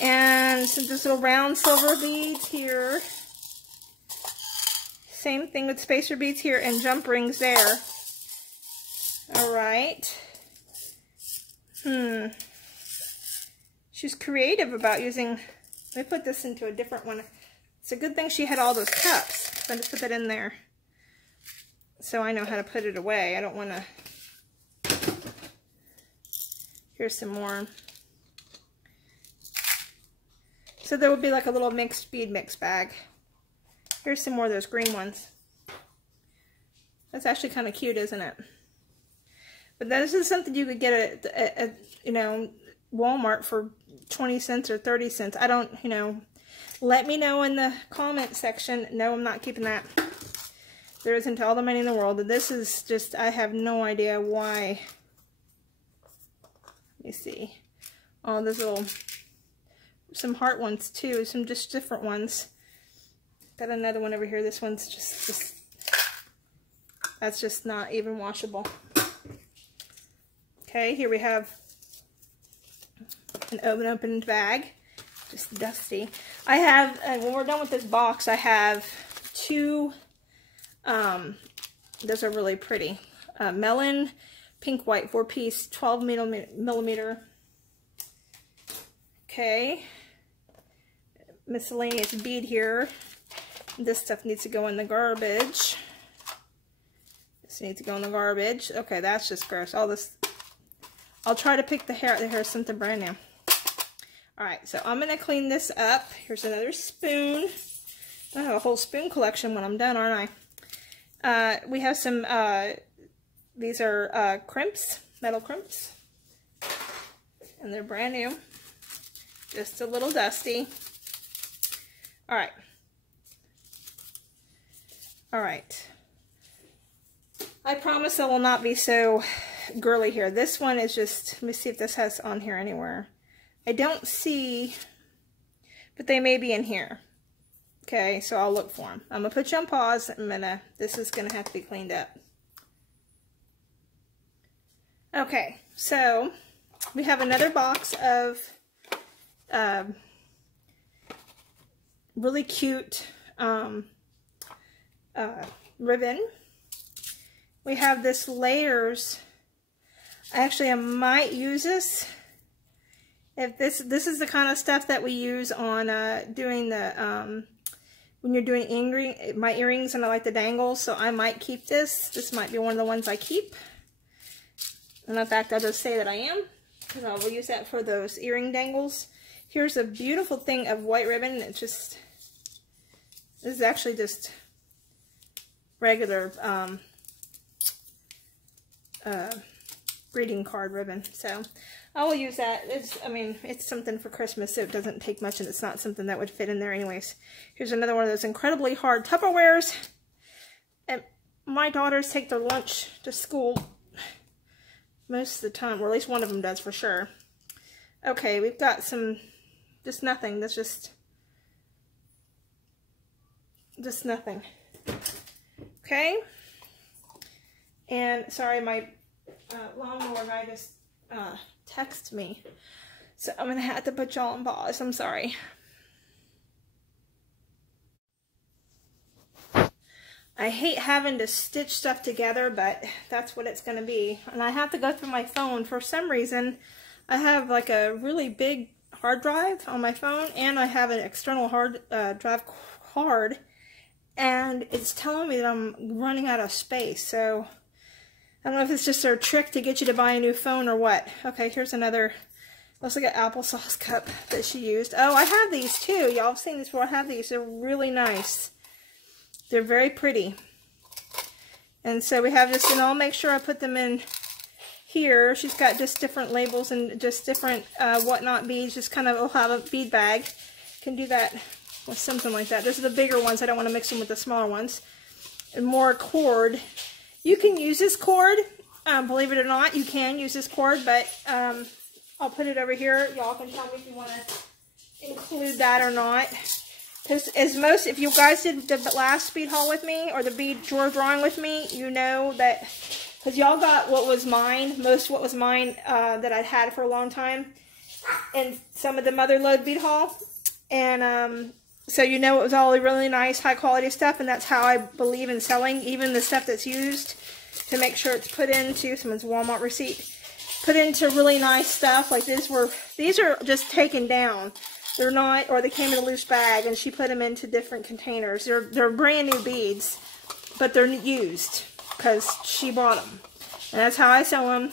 and some just little round silver beads here. Same thing with spacer beads here and jump rings there. All right. She's creative about using... Let me put this into a different one. It's a good thing she had all those cups. I just put that in there. So I know how to put it away. I don't want to... Here's some more. So there would be like a little mixed bead mix bag. Here's some more of those green ones. That's actually kind of cute, isn't it? But this is something you could get at you know, Walmart for 20 cents or 30 cents. I don't, you know, let me know in the comment section. No, I'm not keeping that. There isn't all the money in the world. This is just, I have no idea why. Let me see. Oh, there's little, some heart ones too. Some just different ones. Got another one over here. This one's just that's just not even washable. Okay, here we have an unopened bag, just dusty. I have, when we're done with this box, I have two, those are really pretty, melon, pink, white, 4-piece, 12 millimeter. Okay, miscellaneous bead here. This stuff needs to go in the garbage. This needs to go in the garbage. Okay, that's just gross. All this, I'll try to pick the hair. The hair is something brand new. Alright, so I'm going to clean this up. Here's another spoon. I have a whole spoon collection when I'm done, aren't I? We have some, these are crimps, metal crimps. And they're brand new. Just a little dusty. Alright. Alright. I promise I will not be so girly here. This one is just, let me see if this has on here anywhere. I don't see, but they may be in here. Okay, so I'll look for them. I'm going to put you on pause. This is going to have to be cleaned up. Okay, so we have another box of really cute ribbon. We have this layers. Actually, I might use this. If this is the kind of stuff that we use on doing the when you're doing my earrings, and I like the dangles, so I might keep this. This might be one of the ones I keep. And in fact, I'll just say that I am, because I will use that for those earring dangles. Here's a beautiful thing of white ribbon. It's just, this is actually just regular greeting card ribbon, so I will use that. I mean, it's something for Christmas, so it doesn't take much, and it's not something that would fit in there anyways. Here's another one of those incredibly hard Tupperwares, and my daughters take their lunch to school most of the time, or at least one of them does for sure. Okay, we've got some, just nothing. That's just nothing. Okay, and sorry, my lawnmower guy just texted me, so I'm gonna have to put y'all on pause. I'm sorry. I hate having to stitch stuff together, but that's what it's gonna be. And I have to go through my phone. For some reason, I have like a really big hard drive on my phone, and I have an external hard drive card, and it's telling me that I'm running out of space. So I don't know if it's just their trick to get you to buy a new phone or what. Okay, here's another, looks like an applesauce cup that she used. Oh, I have these too. Y'all have seen these before. I have these. They're really nice. They're very pretty. And so we have this, and I'll make sure I put them in here. She's got just different labels and just different whatnot beads. Just kind of, we'll have a bead bag. Can do that with something like that. Those are the bigger ones. I don't want to mix them with the smaller ones. And more cord. You can use this cord, believe it or not, you can use this cord, but I'll put it over here. Y'all can tell me if you want to include that or not. Because if you guys did the last bead haul with me, or the bead drawer drawing with me, you know that, because y'all got what was mine, what was mine that I'd had for a long time, and some of the mother load bead haul, and so you know it was all really nice, high quality stuff, and that's how I believe in selling, even the stuff that's used, to make sure it's put into someone's Walmart receipt, put into really nice stuff. Like these are just taken down. They're not, or they came in a loose bag, and she put them into different containers. They're brand new beads, but they're used because she bought them, and that's how I sell them.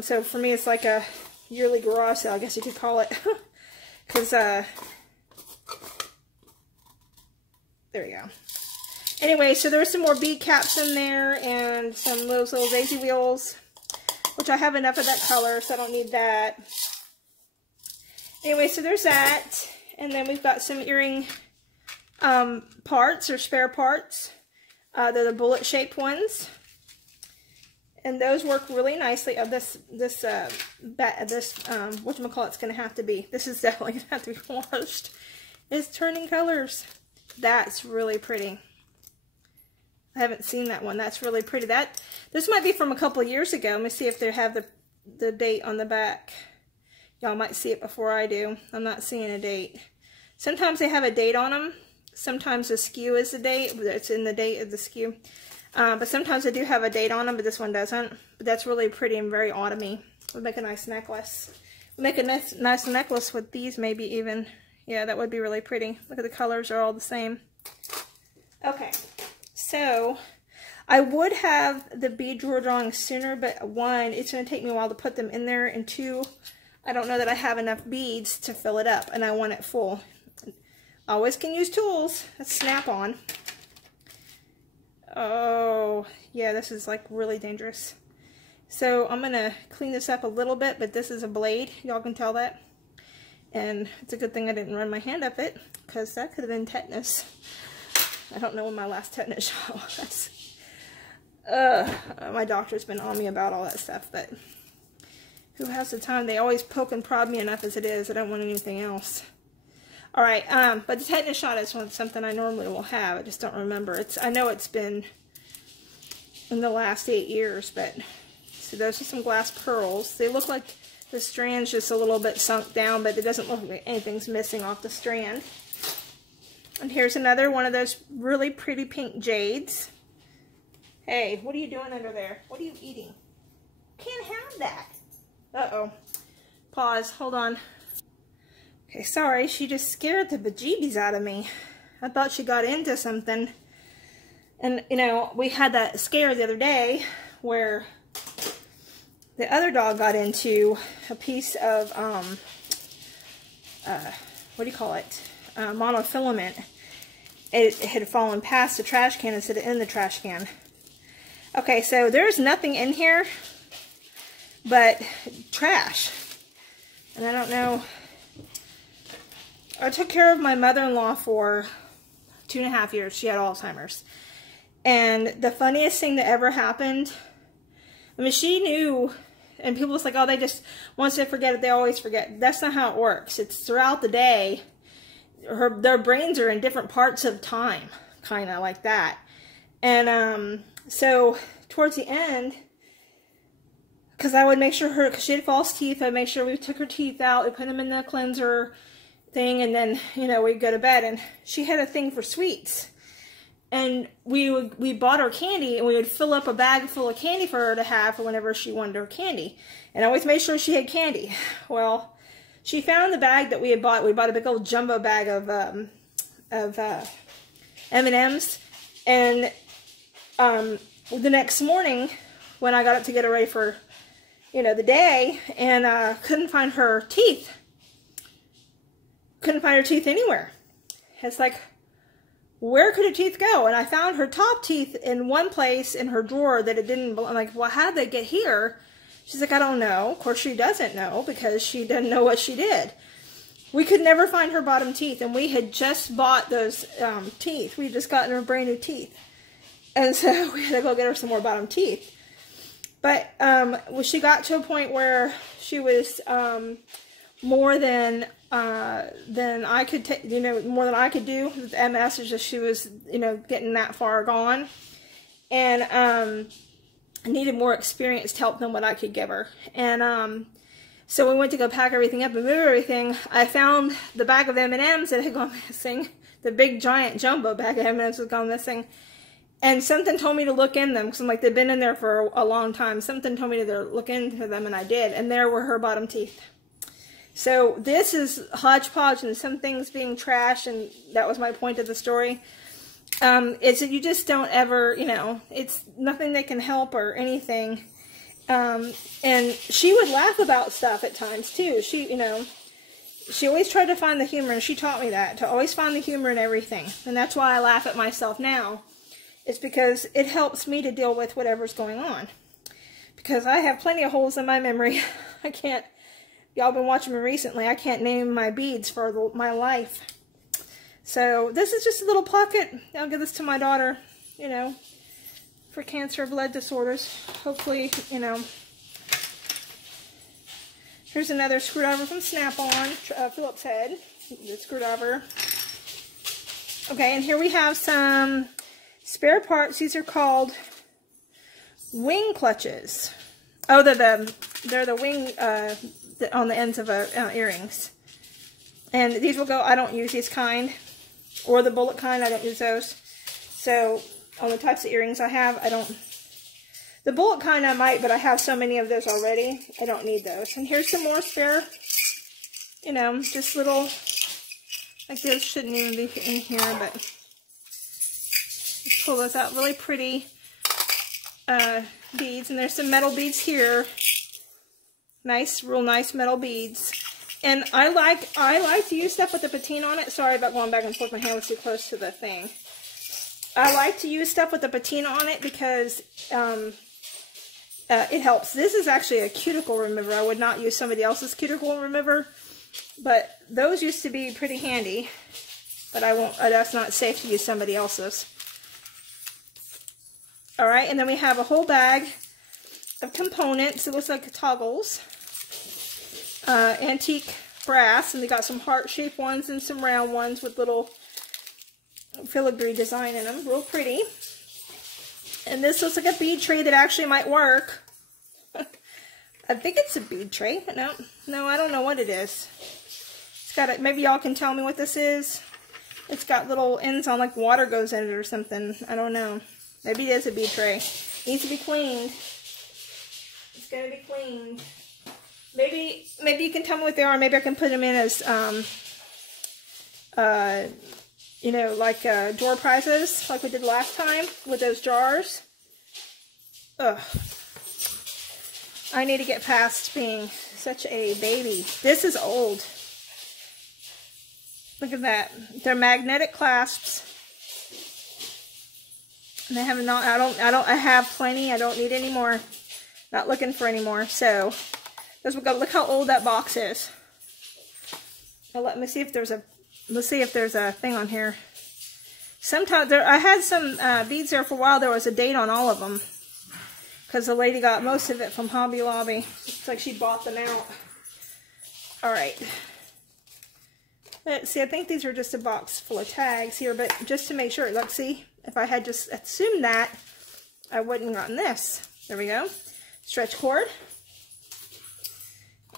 So for me, it's like a yearly garage sale, I guess you could call it. Because, there we go. Anyway, so there's some more bead caps in there and some those little daisy wheels, which I have enough of that color, so I don't need that. Anyway, so there's that. And then we've got some earring parts or spare parts. They're the bullet-shaped ones. And those work really nicely. Whatchamacallit's going to have to be. This is definitely going to have to be washed. It's turning colors. That's really pretty. I haven't seen that one. That's really pretty. This might be from a couple of years ago. Let me see if they have the date on the back. Y'all might see it before I do. I'm not seeing a date. Sometimes they have a date on them. Sometimes the SKU is the date. It's in the date of the SKU. But sometimes they do have a date on them, but this one doesn't. But that's really pretty and very autumny. Would make a nice necklace. Would make a nice necklace with these, maybe even. Yeah, that would be really pretty. Look at the colors are all the same. Okay, so I would have the bead drawer drawing sooner, but one, it's going to take me a while to put them in there, and two, I don't know that I have enough beads to fill it up, and I want it full. Always can use tools. That's snap-on. Oh, yeah, this is like really dangerous. So I'm going to clean this up a little bit, but this is a blade. Y'all can tell that. And it's a good thing I didn't run my hand up it, because that could have been tetanus. I don't know when my last tetanus shot was. My doctor's been on me about all that stuff, but who has the time? They always poke and prod me enough as it is. I don't want anything else. Alright, but the tetanus shot is something I normally will have. I just don't remember. I know it's been in the last 8 years, but so those are some glass pearls. They look like the strand's just a little bit sunk down, but it doesn't look like anything's missing off the strand. And here's another one of those really pretty pink jades. Hey, what are you doing under there? What are you eating? Can't have that. Uh-oh. Pause. Hold on. Okay, sorry. She just scared the bejeebies out of me. I thought she got into something. And, you know, we had that scare the other day where the other dog got into a piece of, what do you call it? Monofilament. It had fallen past the trash can instead of in the trash can. Okay, so there's nothing in here but trash. And I don't know. I took care of my mother-in-law for 2.5 years. She had Alzheimer's. And the funniest thing that ever happened, I mean, she knew, and people was like, oh, they just, once they forget it, they always forget. That's not how it works. It's throughout the day. Their brains are in different parts of time, kind of like that. And so towards the end, because I would make sure because she had false teeth, I'd make sure we took her teeth out, we put them in the cleanser thing, and then, you know, we'd go to bed. And she had a thing for sweets. And we bought her candy, and we would fill up a bag full of candy for her to have for whenever she wanted her candy. And I always made sure she had candy. Well, she found the bag that we had bought. We bought a big old jumbo bag of M&Ms. And the next morning, when I got up to get her ready for, you know, the day, and couldn't find her teeth. Couldn't find her teeth anywhere. It's like, where could her teeth go? And I found her top teeth in one place in her drawer that it didn't belong. I'm like, well, how did they get here? She's like, I don't know. Of course, she doesn't know because she didn't know what she did. We could never find her bottom teeth, and we had just bought those teeth. We had just gotten her brand new teeth. And so we had to go get her some more bottom teeth. But she got to a point where she was more than I could take, you know, more than I could do with MS. Is just she was, you know, getting that far gone, and needed more experienced help than what I could give her. And so we went to go pack everything up and move everything. I found the bag of M&Ms that had gone missing. The big giant jumbo bag of M&Ms had gone missing. And something told me to look in them, because I'm like, they've been in there for a long time. Something told me to look into them, and I did. And there were her bottom teeth. So this is hodgepodge and some things being trash, and that was my point of the story. It's that you just don't ever, you know, it's nothing that can help or anything. And she would laugh about stuff at times too. She, you know, she always tried to find the humor, and she taught me that, to always find the humor in everything. And that's why I laugh at myself now. It's because it helps me to deal with whatever's going on. Because I have plenty of holes in my memory. I can't, y'all been watching me recently, I can't name my beads for my life. So this is just a little pocket. I'll give this to my daughter, you know, for cancer, blood disorders. Hopefully, you know. Here's another screwdriver from Snap-on, Phillips head, the screwdriver. Okay, and here we have some spare parts. These are called wing clutches. Oh, they're the wing on the ends of earrings. And these will go, I don't use these kind, or the bullet kind, I don't use those. So, on the types of earrings I have, I don't. The bullet kind I might, but I have so many of those already, I don't need those. And here's some more spare, you know, just little, like this shouldn't even be in here, but just pull those out. Really pretty beads. And there's some metal beads here. Nice, real nice metal beads. And I like to use stuff with the patina on it. Sorry about going back and forth, my hand was too close to the thing. I like to use stuff with the patina on it because it helps. This is actually a cuticle remover. I would not use somebody else's cuticle remover, but those used to be pretty handy. But I won't. That's not safe to use somebody else's. All right, and then we have a whole bag of components. It looks like toggles, antique brass, and they got some heart-shaped ones and some round ones with little filigree design in them. Real pretty. And this looks like a bead tray that actually might work. I think it's a bead tray. No, I don't know what it is. It's got a, maybe y'all can tell me what this is. It's got little ends on, like water goes in it or something. I don't know. Maybe it is a bead tray. Needs to be cleaned. It's gonna be cleaned. Maybe you can tell me what they are. Maybe I can put them in as you know, like door prizes, like we did last time with those jars. Ugh. I need to get past being such a baby. This is old. Look at that. They're magnetic clasps. And I have not. I have plenty. I don't need any more. Not looking for any more. So those will go. Look how old that box is. Now let me see if there's a. Let's see if there's a thing on here. Sometimes there, I had some beads there for a while. There was a date on all of them because the lady got most of it from Hobby Lobby. It's like she bought them out. All right. Let's see. I think these are just a box full of tags here, but just to make sure. Let's see. If I had just assumed that, I wouldn't have gotten this. There we go. Stretch cord.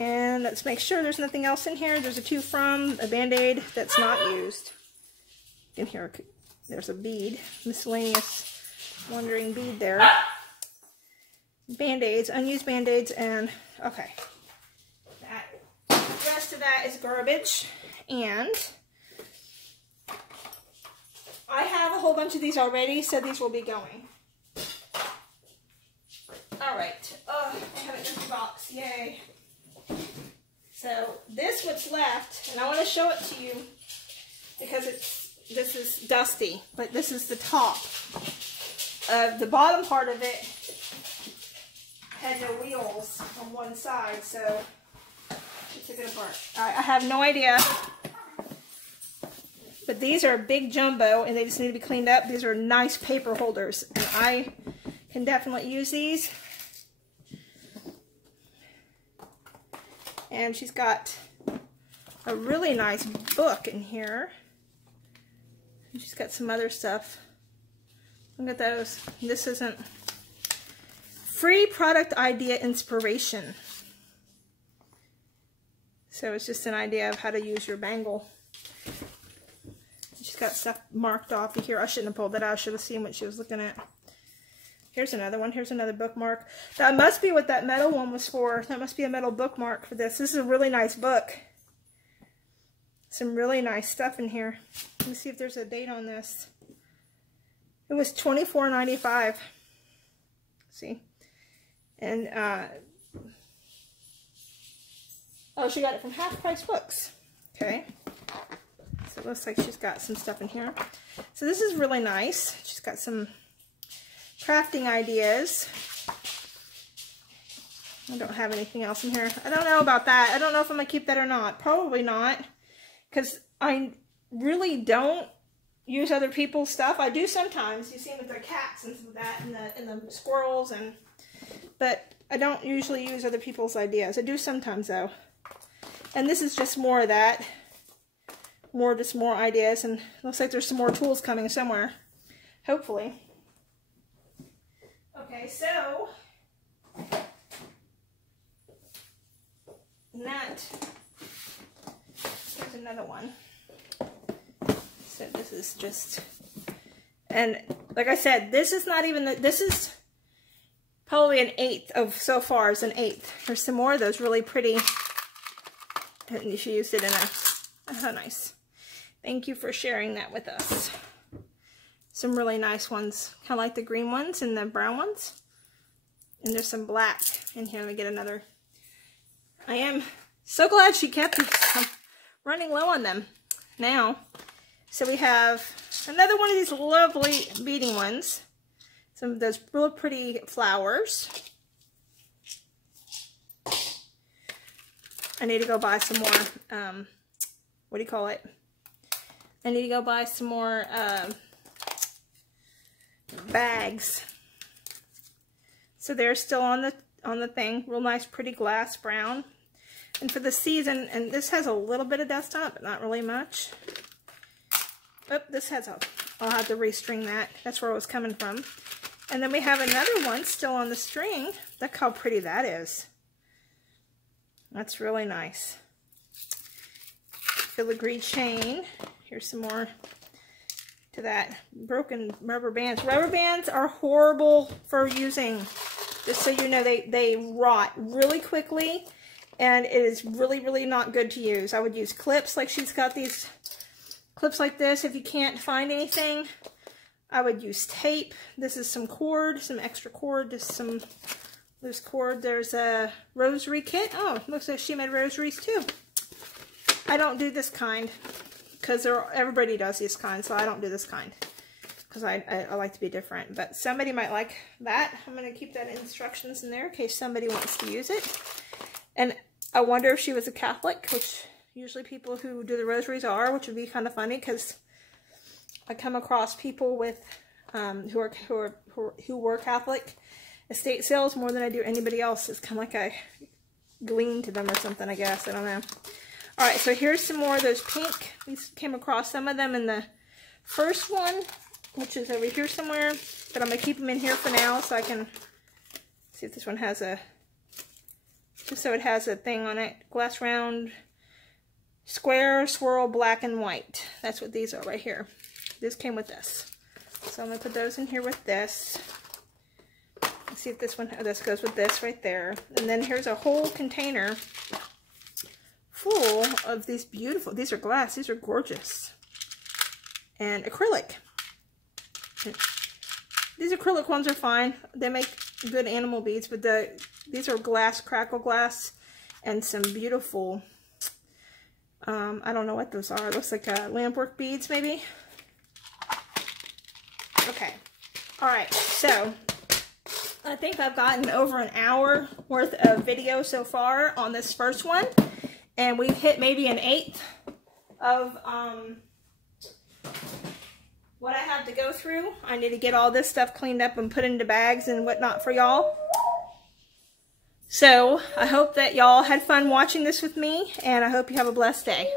And let's make sure there's nothing else in here. There's a to from, a Band-Aid that's not used. In here, there's a bead, miscellaneous wandering bead there. Band-Aids, unused Band-Aids, and okay. The rest of that is garbage. And I have a whole bunch of these already, so these will be going. Alright. Oh, I have an empty box. Yay. So this what's left, and I want to show it to you because this is dusty, but this is the top. The bottom part of it had no wheels on one side, so I took it apart. I have no idea, but these are big jumbo, and they just need to be cleaned up. These are nice paper holders, and I can definitely use these. And she's got a really nice book in here. And she's got some other stuff. Look at those. This isn't free product idea inspiration. So it's just an idea of how to use your bangle. She's got stuff marked off here. I shouldn't have pulled that out. I should have seen what she was looking at. Here's another one. Here's another bookmark. That must be what that metal one was for. That must be a metal bookmark for this. This is a really nice book. Some really nice stuff in here. Let me see if there's a date on this. It was $24.95. See? And, oh, she got it from Half Price Books. Okay. So it looks like she's got some stuff in here. So this is really nice. She's got some crafting ideas. I don't have anything else in here. I don't know about that. I don't know if I'm going to keep that or not. Probably not. Because I really don't use other people's stuff. I do sometimes. You see with the cats and some of that, and the squirrels, but I don't usually use other people's ideas. I do sometimes though. And this is just more of that. Just more ideas, and looks like there's some more tools coming somewhere. Hopefully. Okay, so there's another one. So this is just, and like I said, this is not even this is probably an eighth of, so far is an eighth. There's some more of those really pretty, and she used it in how nice. Thank you for sharing that with us. Some really nice ones, kind of like the green ones and the brown ones. And there's some black in here. Let me get another. I am so glad she kept it. I'm running low on them now. So we have another one of these lovely beading ones. Some of those real pretty flowers. I need to go buy some more, what do you call it? I need to go buy some more bags. So they're still on the thing. Real nice, pretty glass brown. And for the season, and this has a little bit of dust on it, but not really much. Oh, this has I'll have to restring that. That's where it was coming from. And then we have another one still on the string. Look how pretty that is. That's really nice. Filigree chain. Here's some more to that. Broken rubber bands. Rubber bands are horrible for using. Just so you know, they rot really quickly. And it is really, really not good to use. I would use clips, like she's got these clips like this. If you can't find anything, I would use tape. This is some cord, some extra cord, just some loose cord. There's a rosary kit. Oh, looks like she made rosaries too. I don't do this kind because everybody does this kind, so I don't do this kind because I like to be different. But somebody might like that. I'm going to keep that instructions in there in case somebody wants to use it. And I wonder if she was a Catholic, which usually people who do the rosaries are, which would be kind of funny because I come across people with who were Catholic estate sales more than I do anybody else. It's kind of like I glean to them or something, I guess. I don't know. All right, so here's some more of those pink. We came across some of them in the first one, which is over here somewhere. But I'm going to keep them in here for now so I can see if this one has a, just so it has a thing on it. Glass round, square, swirl, black, and white. That's what these are right here. This came with this. So I'm going to put those in here with this. Let's see if this one, oh, this goes with this right there. And then here's a whole container full of these beautiful, these are glass, these are gorgeous. And acrylic. These acrylic ones are fine. They make good animal beads, but these are glass, crackle glass, and some beautiful, I don't know what those are. It looks like lampwork beads, maybe. Okay. All right. So I think I've gotten over an hour worth of video so far on this first one, and we've hit maybe an eighth of what I have to go through. I need to get all this stuff cleaned up and put into bags and whatnot for y'all. So I hope that y'all had fun watching this with me, and I hope you have a blessed day.